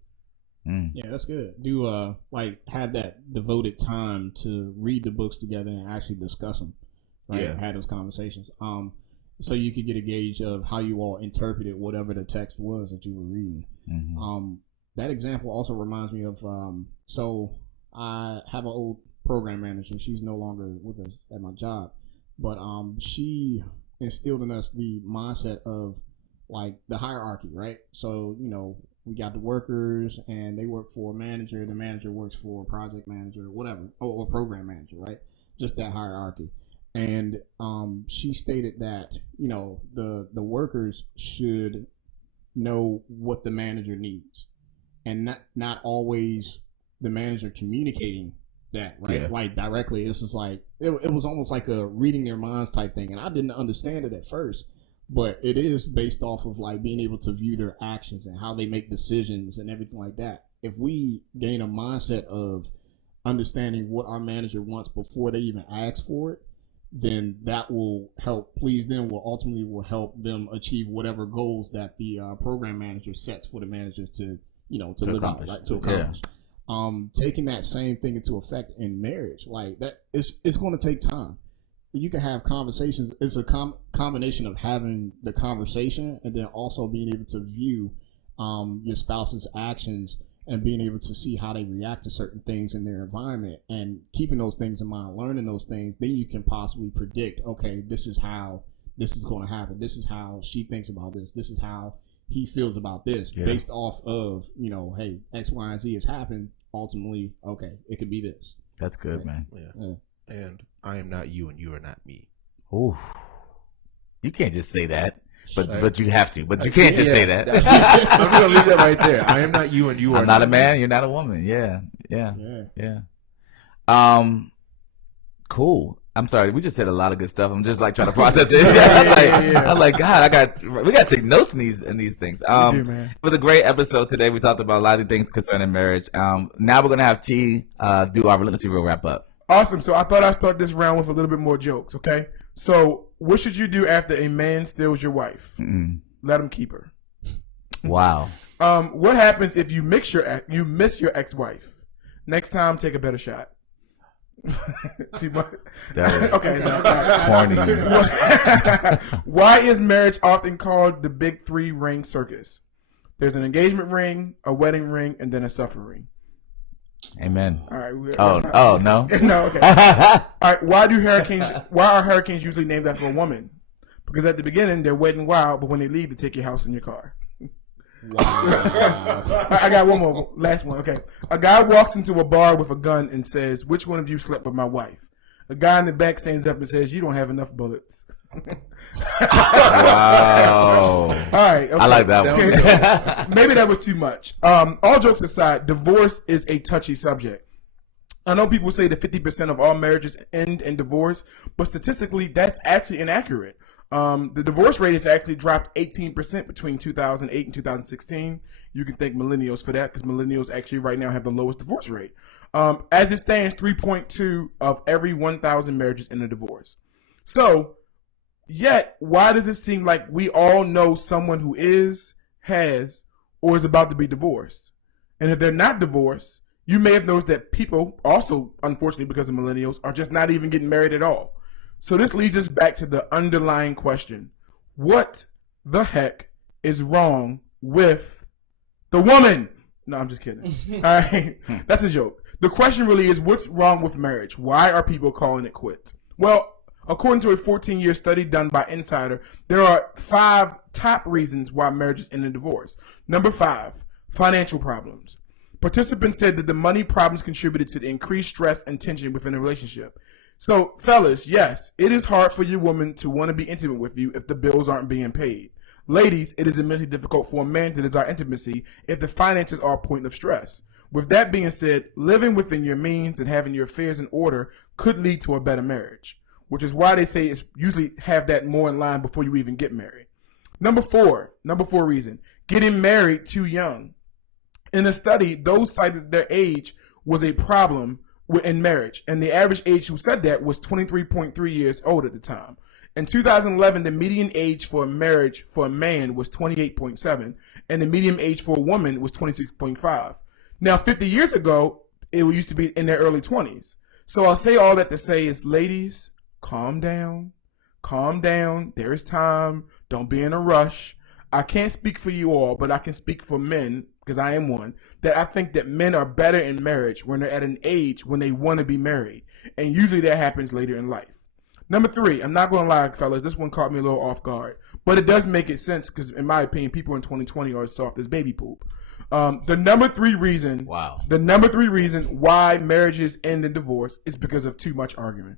Yeah, that's good. Do have that devoted time to read the books together and actually discuss them, right? Yeah. Have those conversations. So you could get a gauge of how you all interpreted whatever the text was that you were reading. That example also reminds me of, so I have an old program manager. She's no longer with us at my job, but she instilled in us the mindset of the hierarchy, right? So, we got the workers and they work for a manager. The manager works for a project manager, whatever, or program manager, right? Just that hierarchy. And she stated that, the workers should know what the manager needs, and not always the manager communicating that, right? Directly. This is it was almost like a reading their minds type thing. And I didn't understand it at first, but it is based off of being able to view their actions and how they make decisions and everything like that. If we gain a mindset of understanding what our manager wants before they even ask for it, then that will help please them, ultimately help them achieve whatever goals that the program manager sets for the managers to live out, right? To accomplish. Taking that same thing into effect in marriage, that it's going to take time. You can have conversations. It's a combination of having the conversation and then also being able to view your spouse's actions and being able to see how they react to certain things in their environment, and keeping those things in mind, learning those things. Then you can possibly predict, okay, this is how this is going to happen. This is how she thinks about this. This is how he feels about this, based off of, hey, X, Y, and Z has happened. Ultimately, okay, it could be this. That's good, man. Yeah. And I am not you and you are not me. Ooh. You can't just say that. But you have to. But you can't just say that. I'm going to leave that right there. I am not you and you are I'm not a man. You're not a woman. Yeah. Cool. I'm sorry. We just said a lot of good stuff. I'm just trying to process it. I'm like, God, we got to take notes in these things. It was a great episode today. We talked about a lot of things concerning marriage. Now we're going to have T do our Relentlessly real wrap up. Awesome. So I thought I'd start this round with a little bit more jokes. Okay. So what should you do after a man steals your wife? Let him keep her. Wow. What happens if you miss your ex-wife? Next time, take a better shot. Too much. That was Okay. corny. Why is marriage often called the big 3 ring circus? There's an engagement ring, a wedding ring, and then a suffer ring. Amen. All right. Oh no. No. Okay. All right. Why are hurricanes usually named after a woman? Because at the beginning they're wet and wild, but when they leave, they take your house and your car. Wow. I got one more. Last one. Okay. A guy walks into a bar with a gun and says, "Which one of you slept with my wife?" A guy in the back stands up and says, "You don't have enough bullets." Wow. All right. Okay. I like that one. Okay. Maybe that was too much. All jokes aside, divorce is a touchy subject. I know people say that 50% of all marriages end in divorce, but statistically, that's actually inaccurate. The divorce rate has actually dropped 18% between 2008 and 2016. You can thank millennials for that, because millennials actually right now have the lowest divorce rate. As it stands, 3.2 of every 1,000 marriages end in divorce. So, yet, why does it seem like we all know someone who is, has, or is about to be divorced? And if they're not divorced, you may have noticed that people also, unfortunately because of millennials, are just not even getting married at all. So this leads us back to the underlying question. What the heck is wrong with the woman? No, I'm just kidding. All right. That's a joke. The question really is, what's wrong with marriage? Why are people calling it quits? Well, according to a 14-year study done by Insider, there are 5 top reasons why marriages end in divorce. Number 5, financial problems. Participants said that the money problems contributed to the increased stress and tension within a relationship. So, fellas, yes, it is hard for your woman to want to be intimate with you if the bills aren't being paid. Ladies, it is immensely difficult for a man to desire intimacy if the finances are a point of stress. With that being said, living within your means and having your affairs in order could lead to a better marriage, which is why they say it's usually have that more in line before you even get married. Number four reason, getting married too young. In a study, those cited their age was a problem in marriage, and the average age who said that was 23.3 years old at the time. In 2011, the median age for marriage for a man was 28.7, and the median age for a woman was 26.5. Now, 50 years ago, it used to be in their early 20s. So I'll say all that to say is, ladies, calm down. Calm down. There is time. Don't be in a rush. I can't speak for you all, but I can speak for men, because I am one, that I think that men are better in marriage when they're at an age when they want to be married. And usually that happens later in life. Number 3, I'm not going to lie, fellas, this one caught me a little off guard. But it does make it sense, because in my opinion, people in 2020 are as soft as baby poop. The number 3 reason why marriages end in divorce is because of too much arguing.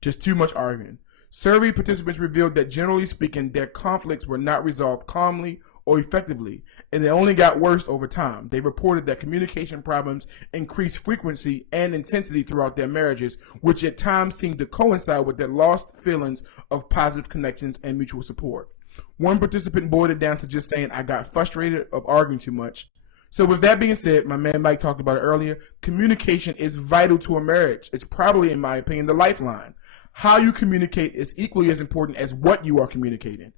Just too much arguing. Survey participants revealed that generally speaking, their conflicts were not resolved calmly or effectively, and they only got worse over time. They reported that communication problems increased frequency and intensity throughout their marriages, which at times seemed to coincide with their lost feelings of positive connections and mutual support. One participant boiled it down to just saying, I got frustrated of arguing too much. So with that being said, my man Mike talked about it earlier, communication is vital to a marriage. It's probably, in my opinion, the lifeline. How you communicate is equally as important as what you are communicating.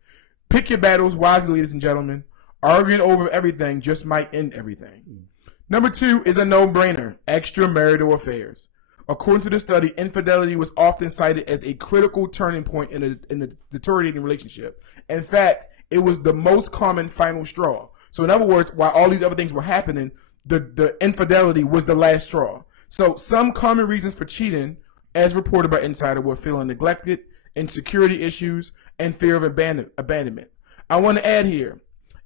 Pick your battles wisely, ladies and gentlemen. Arguing over everything just might end everything. Number 2 is a no-brainer, extramarital affairs. According to the study, infidelity was often cited as a critical turning point in the deteriorating relationship. In fact, it was the most common final straw. So in other words, while all these other things were happening, the infidelity was the last straw. So some common reasons for cheating, as reported by Insider, were feeling neglected, insecurity issues, and fear of abandonment. I want to add here,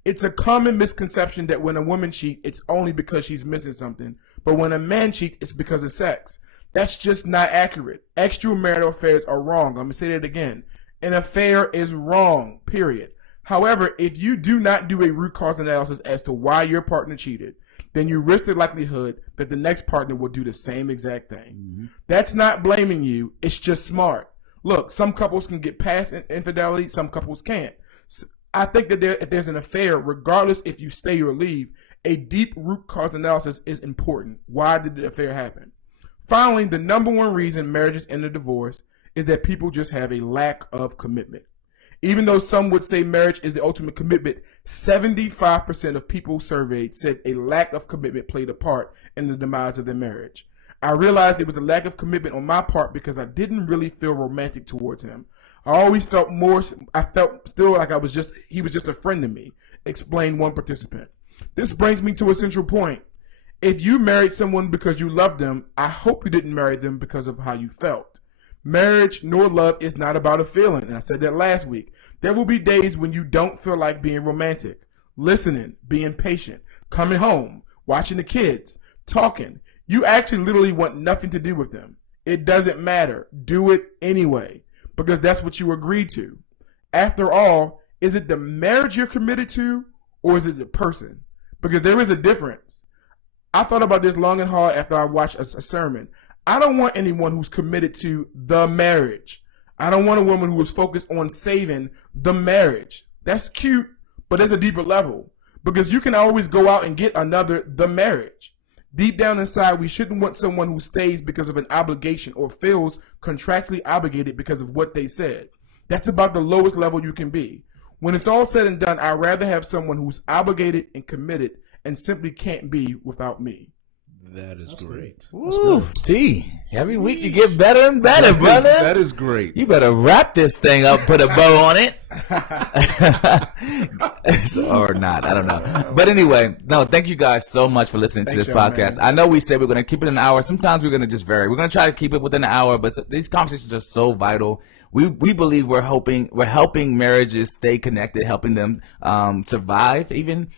it's a common misconception that when a woman cheats, it's only because she's missing something. But when a man cheats, it's because of sex. That's just not accurate. Extramarital affairs are wrong. I'm going to say that again. An affair is wrong, period. However, if you do not do a root cause analysis as to why your partner cheated, then you risk the likelihood that the next partner will do the same exact thing. Mm-hmm. That's not blaming you. It's just smart. Look, some couples can get past infidelity. Some couples can't. I think that if there's an affair, regardless if you stay or leave, a deep root cause analysis is important. Why did the affair happen? Finally, the number 1 reason marriages end in divorce is that people just have a lack of commitment. Even though some would say marriage is the ultimate commitment, 75% of people surveyed said a lack of commitment played a part in the demise of their marriage. I realized it was a lack of commitment on my part because I didn't really feel romantic towards him. I always felt still like he was just a friend to me, explained one participant. This brings me to a central point. If you married someone because you loved them, I hope you didn't marry them because of how you felt. Marriage nor love is not about a feeling, and I said that last week. There will be days when you don't feel like being romantic, listening, being patient, coming home, watching the kids, talking. You actually literally want nothing to do with them. It doesn't matter. Do it anyway, because that's what you agreed to. After all, is it the marriage you're committed to, or is it the person? Because there is a difference. I thought about this long and hard after I watched a sermon. I don't want anyone who's committed to the marriage. I don't want a woman who is focused on saving the marriage. That's cute, but there's a deeper level. Because you can always go out and get another the marriage. Deep down inside, we shouldn't want someone who stays because of an obligation or feels contractually obligated because of what they said. That's about the lowest level you can be. When it's all said and done, I'd rather have someone who's obligated and committed and simply can't be without me. That is great. Ooh, T. Every week you get better and better, brother. That is great. You better wrap this thing up, put a bow on it. Or not, I don't know. But anyway, no, thank you guys so much for listening to this podcast. Man. I know we said we're going to keep it an hour. Sometimes we're going to just vary. We're going to try to keep it within an hour, but these conversations are so vital. We believe we're helping marriages stay connected, helping them survive even.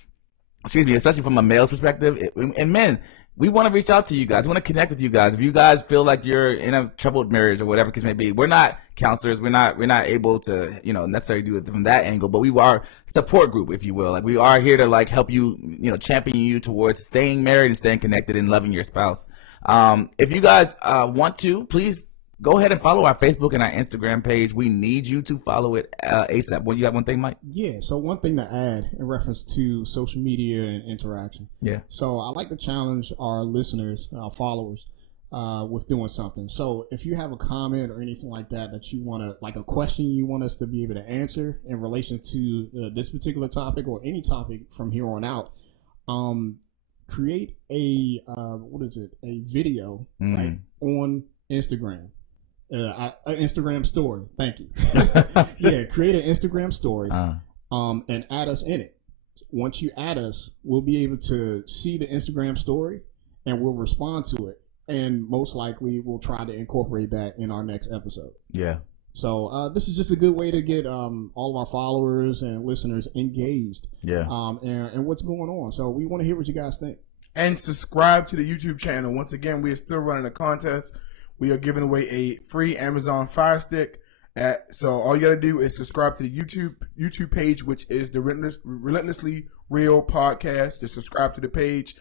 Excuse me, especially from a male's perspective. And men, we want to reach out to you guys. We want to connect with you guys. If you guys feel like you're in a troubled marriage or whatever case may be, we're not counselors. We're not able to, necessarily do it from that angle, but we are a support group, if you will. Like, we are here to help you, champion you towards staying married and staying connected and loving your spouse. If you guys want to, please go ahead and follow our Facebook and our Instagram page. We need you to follow it ASAP. Well, you have one thing, Mike? Yeah, so one thing to add in reference to social media and interaction. Yeah. So I like to challenge our listeners, our followers, with doing something. So if you have a comment or anything like that you want to, like a question you want us to be able to answer in relation to this particular topic or any topic from here on out, create a video, right, on Instagram. An Instagram story. Thank you. Yeah, create an Instagram story and add us in it. Once you add us, we'll be able to see the Instagram story and we'll respond to it. And most likely we'll try to incorporate that in our next episode. Yeah. So this is just a good way to get all of our followers and listeners engaged. Yeah. And what's going on. So we want to hear what you guys think. And subscribe to the YouTube channel. Once again, we are still running a contest. We are giving away a free Amazon Fire Stick. So all you got to do is subscribe to the YouTube page, which is the Relentlessly Real Podcast. Just subscribe to the page,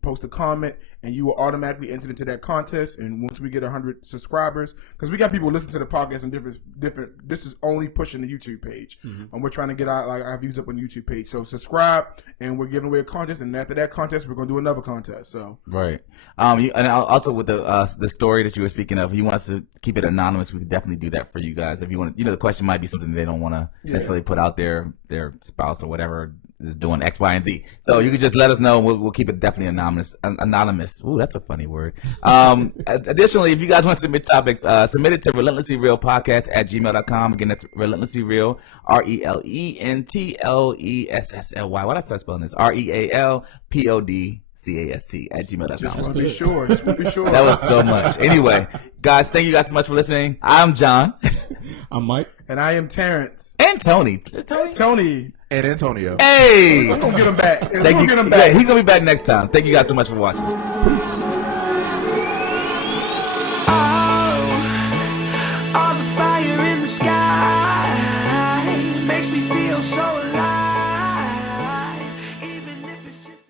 post a comment, and you will automatically enter into that contest. And once we get 100 subscribers, because we got people listening to the podcast on different. This is only pushing the YouTube page, and we're trying to get our views up on the YouTube page. So subscribe, and we're giving away a contest. And after that contest, we're gonna do another contest. So right. And also with the story that you were speaking of, if you want us to keep it anonymous, we can definitely do that for you guys. If you want, the question might be something they don't want to necessarily put out there, their spouse or whatever is doing X, Y, and Z. So you can just let us know. We'll keep it definitely anonymous. Ooh, that's a funny word. Additionally, if you guys want to submit topics, submit it to relentlesslyrealpodcast@gmail.com. Again, that's relentlesslyreal, RELENTLESSLY. Why did I start spelling this? REALPODCAST@gmail.com. Just want to be sure. Just want to be sure. That was so much. Anyway, guys, thank you guys so much for listening. I'm John. I'm Mike. And I am Terrence. And Tony. Tony. And Antonio. Hey! I'm going to get him back. Thank you. Get him back. Yeah, he's going to be back next time. Thank you guys so much for watching. Peace.